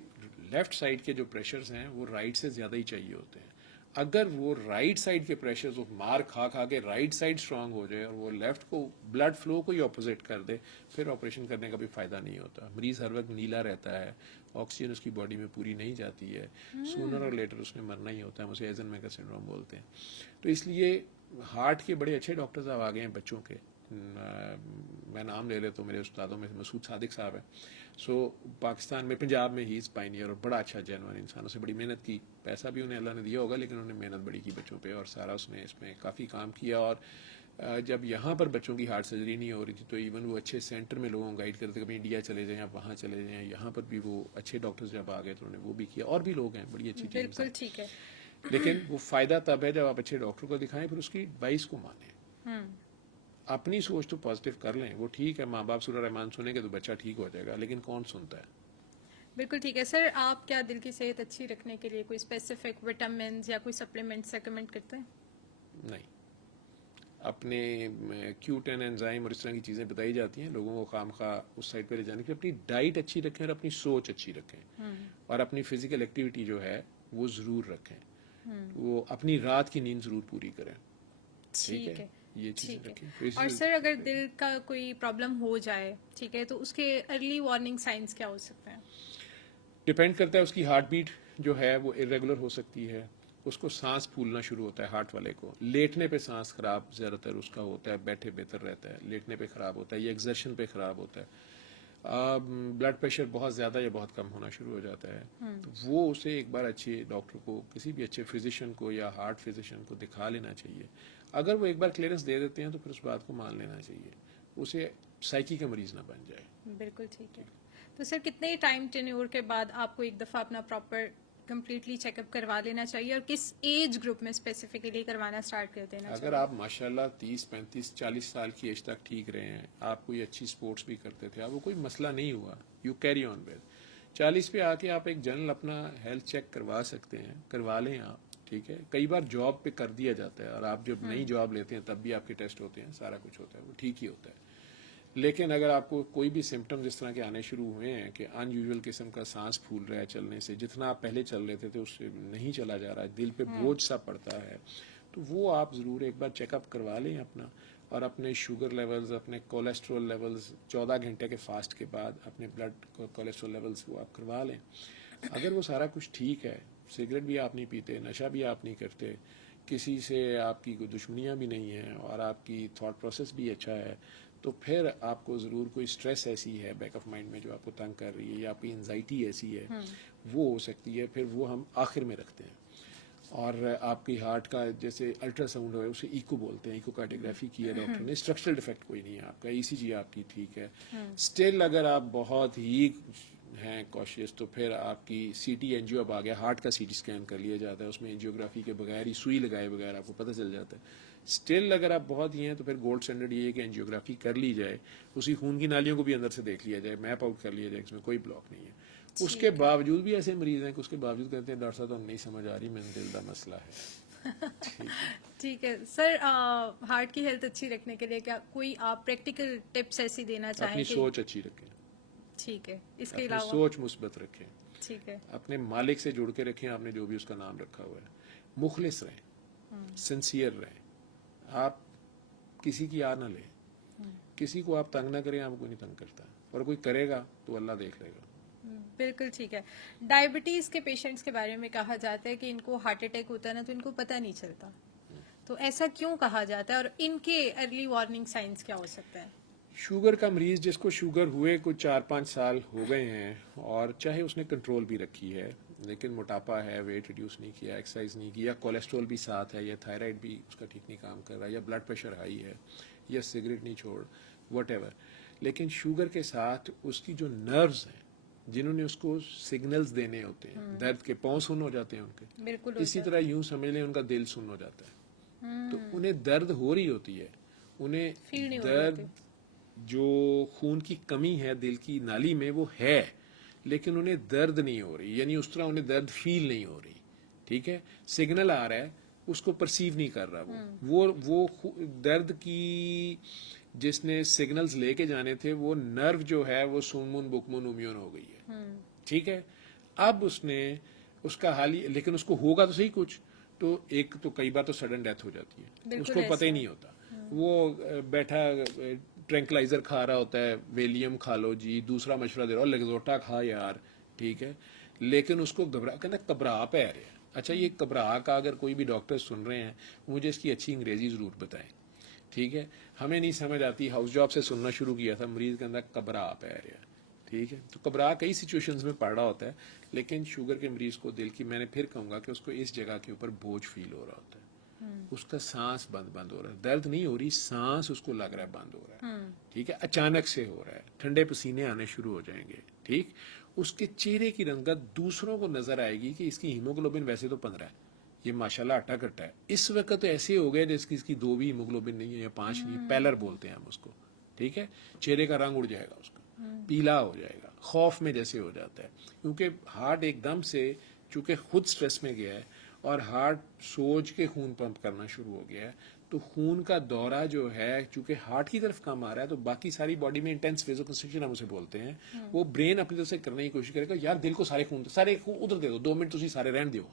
लेफ्ट साइड के जो प्रेशर्स हैं वो राइट से ज़्यादा ही चाहिए होते हैं। अगर वो राइट साइड के प्रेशर्स वो मार खा खा के राइट साइड स्ट्रांग हो जाए और वो लेफ्ट को ब्लड फ्लो को ही ऑपोजिट कर दे, फिर ऑपरेशन करने का भी फ़ायदा नहीं होता। मरीज़ हर वक्त नीला रहता है, ऑक्सीजन उसकी बॉडी में पूरी नहीं जाती है, सूनर और लेटर उसने मरना ही होता है, उसे एजनमेकर सिंड्रोम बोलते हैं। तो इसलिए हार्ट के बड़े अच्छे डॉक्टर्स अब आ गए हैं बच्चों के। मैं नाम ले लेता हूँ, मेरे उस्तादों में मसूद सादिक साहब हैं। सो पाकिस्तान में पंजाब में ही इज़ पाइनियर और बड़ा अच्छा जेन्युइन इंसान, उसने बड़ी मेहनत की, पैसा भी उन्हें अल्लाह ने दिया होगा, लेकिन उन्होंने मेहनत बड़ी की बच्चों पे और सारा उसने इसमें काफ़ी काम किया। और जब यहाँ पर बच्चों की हार्ट सर्जरी नहीं हो रही थी तो इवन वो अच्छे सेंटर में लोगों को गाइड करते, कभी इंडिया चले जाएँ, आप वहाँ चले जाएँ, यहाँ पर भी वो अच्छे डॉक्टर्स जब आ गए तो उन्होंने वो भी किया, और भी लोग हैं, बड़ी अच्छी टीम। बिल्कुल ठीक है। लेकिन वो फ़ायदा तब है जब आप अच्छे डॉक्टर को दिखाएं, फिर उसकी एडवाइस को मानें, अपनी सोच तो पॉजिटिव कर लें। वो ठीक है, माँ बाप सूरह रहमान सुनेंगे तो बच्चा ठीक हो जाएगा, लेकिन कौन सुनता है? बिल्कुल ठीक है सर। आप क्या दिल की सेहत अच्छी रखने के लिए कोई स्पेसिफिक विटामिन या कोई सप्लीमेंट्स रेकमेंड करते हैं? नहीं, अपने Q10 एंजाइम और इस तरह की चीज़ें बताई जाती हैं लोगों को खामखा उस साइड पे ले जाने के लिए। अपनी डाइट अच्छी रखें और अपनी सोच अच्छी रखें, और अपनी फिजिकल एक्टिविटी जो है वो ज़रूर रखें, वो अपनी रात की नींद ज़रूर पूरी करें। ठीक है, ये चीज़ें ठीक है। रखें। और सर अगर दिल का कोई प्रॉब्लम हो जाए, ठीक है, तो उसके अर्ली वार्निंग साइंस क्या हो सकते हैं? डिपेंड करता है, उसकी हार्ट बीट जो है वो इरेगुलर हो सकती है, उसको सांस फूलना शुरू होता है हार्ट वाले को, लेटने पे सांस खराब ज़्यादातर उसका होता है, बैठे बेहतर रहता है, लेटने पे खराब होता है, ये एक्सर्शन पे खराब होता है। ब्लड प्रेशर बहुत ज़्यादा या बहुत कम होना शुरू हो जाता है, तो वो उसे एक बार अच्छे डॉक्टर को, किसी भी अच्छे फिजिशियन को या हार्ट फिजिशियन को दिखा लेना चाहिए। अगर वो एक बार क्लियरेंस दे देते हैं तो फिर उस बात को मान लेना चाहिए, उसे साइकी का मरीज ना बन जाए। बिल्कुल ठीक है। तो सर कितने टाइम टेन्योर के बाद आपको एक दफ़ा अपना प्रॉपर कंप्लीटली चेकअप करवा लेना चाहिए, और किस एज ग्रुप में स्पेसिफिकली करवाना स्टार्ट कर देना चाहिए? अगर आप माशाल्लाह 30, 35, 40 साल की एज तक ठीक रहे हैं, आप कोई अच्छी स्पोर्ट्स भी करते थे, आपको कोई मसला नहीं हुआ, यू कैरी ऑन विद, 40 पे आके आप एक जनरल अपना हेल्थ चेक करवा सकते हैं, करवा लें आप, ठीक है। कई बार जॉब पे कर दिया जाता है, और आप जब नई जॉब लेते हैं तब भी आपके टेस्ट होते हैं, सारा कुछ होता है, वो ठीक ही होता है। लेकिन अगर आपको कोई भी सिम्टम्स इस तरह के आने शुरू हुए हैं कि अनयूजुअल किस्म का सांस फूल रहा है चलने से, जितना आप पहले चल रहे थे उससे नहीं चला जा रहा है, दिल पे बोझ सा पड़ता है, तो वो आप ज़रूर एक बार चेकअप करवा लें अपना, और अपने शुगर लेवल्स, अपने कोलेस्ट्रॉल लेवल्स 14 घंटे के फास्ट के बाद अपने ब्लड कोलेस्ट्रॉल लेवल्स वो आप करवा लें। अगर वो सारा कुछ ठीक है, सिगरेट भी आप नहीं पीते, नशा भी आप नहीं करते, किसी से आपकी कोई दुश्मनियाँ भी नहीं हैं और आपकी थॉट प्रोसेस भी अच्छा है, तो फिर आपको ज़रूर कोई स्ट्रेस ऐसी है बैक ऑफ माइंड में जो आपको तंग कर रही है या आपकी एंजाइटी ऐसी है, वो हो सकती है। फिर वो हम आखिर में रखते हैं। और आपकी हार्ट का जैसे अल्ट्रासाउंड है उसे इको बोलते हैं, इकोकार्डियोग्राफी की है डॉक्टर ने, स्ट्रक्चरल डिफेक्ट कोई नहीं है आपका, ईसीजी आपकी ठीक है। स्टिल अगर आप बहुत ही हैं कॉशियस तो फिर आपकी सीटी एंजियो अब आ गया, हार्ट का सीटी स्कैन कर लिया जाता है, उसमें एंजियोग्राफी के बगैर ही, सुई लगाए बगैर आपको पता चल जाता है। स्टिल अगर आप बहुत ही हैं तो फिर गोल्ड स्टैंडर्ड ये है कि एंजियोग्राफी कर ली जाए, उसी खून की नालियों को भी अंदर से देख लिया जाए, मैप आउट कर लिया जाए, इसमें कोई ब्लॉक नहीं है। उसके बावजूद भी ऐसे मरीज हैं कि उसके बावजूद कहते हैं डॉक्टर साहब तो नहीं समझ आ रही, मैंने दिल का मसला है। ठीक है सर, हार्ट की हेल्थ अच्छी रखने के लिए क्या कोई आप प्रैक्टिकल टिप्स ऐसी देना चाहें? अपनी सोच अच्छी रखें, ठीक है, इसके अपनी अलावा? सोच मुस्बत रखें, ठीक है। अपने मालिक से जुड़ के रखें, आपने जो भी उसका नाम रखा हुआ है, मुखलिस रहें, सिंसियर रहें, आप किसी की आ ना लें, किसी को आप तंग ना करें, आपको नहीं तंग करता, और कोई करेगा तो अल्लाह देख लेगा। बिल्कुल ठीक है। डायबिटीज के पेशेंट्स के बारे में कहा जाता है कि इनको हार्ट अटैक होता है ना तो इनको पता नहीं चलता, तो ऐसा क्यों कहा जाता है और इनके अर्ली वार्निंग साइंस क्या हो सकता है? शुगर का मरीज जिसको शुगर हुए कुछ 4-5 साल हो गए हैं और चाहे उसने कंट्रोल भी रखी है लेकिन मोटापा है, वेट रिड्यूस नहीं किया, एक्सरसाइज नहीं किया, कोलेस्ट्रॉल भी साथ है, या थायराइड भी उसका ठीक नहीं काम कर रहा है, या ब्लड प्रेशर हाई है, या सिगरेट नहीं छोड़, वट लेकिन शुगर के साथ उसकी जो नर्व्स हैं जिन्होंने उसको सिग्नल्स देने होते हैं, दर्द के पाँव सुन्न हो जाते हैं उनके, बिल्कुल इसी तरह यूं समझ लें उनका दिल सुन्न हो जाता है। तो उन्हें दर्द हो रही होती है, उन्हें फील नहीं हो रही दर्द, जो खून की कमी है दिल की नाली में वो है, लेकिन उन्हें दर्द नहीं हो रही, यानी उस तरह उन्हें दर्द फील नहीं हो रही। ठीक है, सिग्नल आ रहा है, उसको परसीव नहीं कर रहा वो दर्द की जिसने सिग्नल्स लेके जाने थे वो नर्व जो है वो सुनमुन बुकमुन उम्यून हो गई है। ठीक है, अब उसने उसका हाल ही, लेकिन उसको होगा तो सही कुछ, तो एक तो कई बार तो सडन डेथ हो जाती है, उसको पता ही नहीं होता, वो बैठा ट्रैंक्लाइजर खा रहा होता है, वेलियम खा लो जी, दूसरा मशवरा दे रहा हो लेग्जोटा खा यार, ठीक है, लेकिन उसको कहना घबरा पै रहे हैं। अच्छा, ये घबरा का अगर कोई भी डॉक्टर सुन रहे हैं मुझे इसकी अच्छी अंग्रेजी जरूर बताएं। ठीक है, हमें नहीं समझ आती, हाउस जॉब से सुनना शुरू किया था, मरीज के अंदर घबरा पै रहा है। ठीक है, तो घबरा कई सिचुएशंस में पड़ रहा होता है, लेकिन शुगर के मरीज को दिल की, मैंने फिर कहूंगा कि उसको इस जगह के ऊपर बोझ फील हो रहा होता है, उसका सांस बंद बंद हो रहा है, दर्द नहीं हो रही, सांस उसको लग रहा है बंद हो रहा है। ठीक है, अचानक से हो रहा है, ठंडे पसीने आने शुरू हो जाएंगे। ठीक, उसके चेहरे की रंगत दूसरों को नजर आएगी कि इसकी हीमोग्लोबिन वैसे तो 15 है, ये माशाल्लाह आटा कट्टा है, इस वक्त तो ऐसे हो गए जैसे इसकी 2 भी हीमोग्लोबिन नहीं है या 5 नहीं है, पैलर बोलते हैं हम उसको। ठीक है, चेहरे का रंग उड़ जाएगा उसका, पीला हो जाएगा, खौफ में जैसे हो जाता है, क्योंकि हार्ट एकदम से चूंकि खुद स्ट्रेस में गया है और हार्ट सोच के खून पंप करना शुरू हो गया है, तो खून का दौरा जो है चूंकि हार्ट की तरफ कम आ रहा है, तो बाकी सारी बॉडी में इंटेंस वेसोकंस्ट्रिक्शन हम उसे बोलते हैं, वो ब्रेन अपनी तरफ से करने की कोशिश करेगा, यार दिल को सारे खून उधर दे दो, 2 मिनट तुम सारे रहने दो।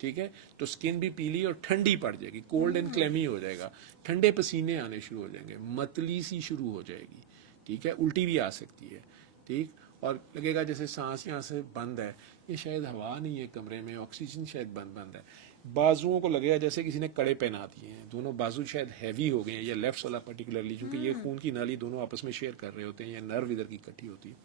ठीक है, तो स्किन भी पीली और ठंडी पड़ जाएगी, कोल्ड एंड क्लेमी हो जाएगा, ठंडे पसीने आने शुरू हो जाएंगे, मतली सी शुरू हो जाएगी। ठीक है, उल्टी भी आ सकती है। ठीक, और लगेगा जैसे सांस यहाँ से बंद है, ये शायद हवा नहीं है कमरे में, ऑक्सीजन शायद बंद है। बाजुओं को लगेगा जैसे किसी ने कड़े पहना दिए हैं, दोनों बाजू शायद हैवी हो गए हैं, या लेफ्ट वाला पर्टिकुलरली, क्योंकि ये खून की नाली दोनों आपस में शेयर कर रहे होते हैं, या नर्व इधर की इकट्ठी होती है,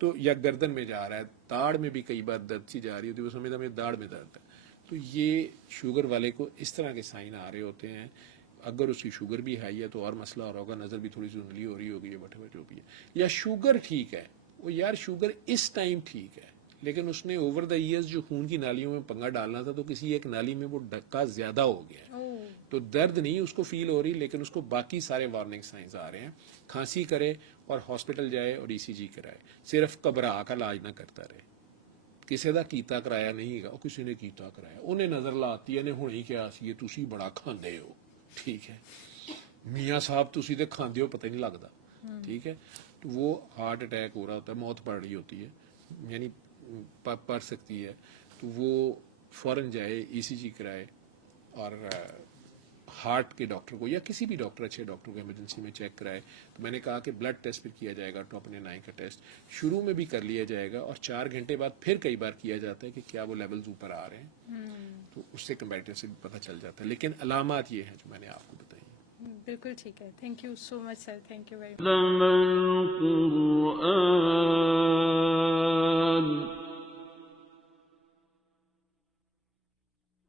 तो या गर्दन में जा रहा है, दाढ़ में भी कई बार दर्द सी जा रही होती है, वो समझता मेरे दाढ़ में दर्द है। तो ये शुगर वाले को इस तरह के साइन आ रहे होते हैं। अगर उसकी शुगर भी हाई है तो और मसला हो रहा होगा, नज़र भी थोड़ी सी धुंधली हो रही होगी, वट जो भी है, या शुगर ठीक है, वो यार शुगर इस टाइम ठीक है, लेकिन उसने ओवर द ईयर्स जो खून की नालियों में पंगा डालना था तो किसी एक नाली में वो धक्का ज्यादा हो गया, तो दर्द नहीं उसको फील हो रही, लेकिन उसको बाकी सारे वार्निंग साइंस आ रहे हैं। खांसी करे और हॉस्पिटल जाए और ईसीजी कराए, सिर्फ घबरा का इलाज ना करता रहे। ਕਿਸੇ ਦਾ ਕੀਤਾ ਕਰਾਇਆ ਨਹੀਂ ਹੈਗਾ, ਉਹ ਕਿਸੇ ਨੇ ਕੀਤਾ ਕਰਾਇਆ, ਉਹਨੇ ਨਜ਼ਰ ਲਾਤੀ, ਇਹਨੇ ਹੁਣੇ ਹੀ ਕਿਹਾ ਸੀ ਇਹ ਤੁਸੀਂ ਬੜਾ ਖਾਂਦੇ ਹੋ। ठीक है, मियाँ साहब तुसी तो खाते हो पता ही नहीं लगता। ठीक है, तो वो हार्ट अटैक हो रहा होता है, मौत पड़ रही होती है, यानी पड़ सकती है, तो वो फौरन जाए ईसीजी कराए और हार्ट के डॉक्टर को या किसी भी डॉक्टर, अच्छे डॉक्टर को इमरजेंसी में चेक कराए, तो मैंने कहा कि ब्लड टेस्ट फिर किया जाएगा, ट्रोपोनिन आई का टेस्ट शुरू में भी कर लिया जाएगा और 4 घंटे बाद फिर कई बार किया जाता है कि क्या वो लेवल्स ऊपर आ रहे हैं, तो उससे कंपैरेटिव से भी पता चल जाता है। लेकिन अलामात ये हैं जो मैंने आपको बताई। बिल्कुल ठीक है। Thank you so much sir, thank you very much.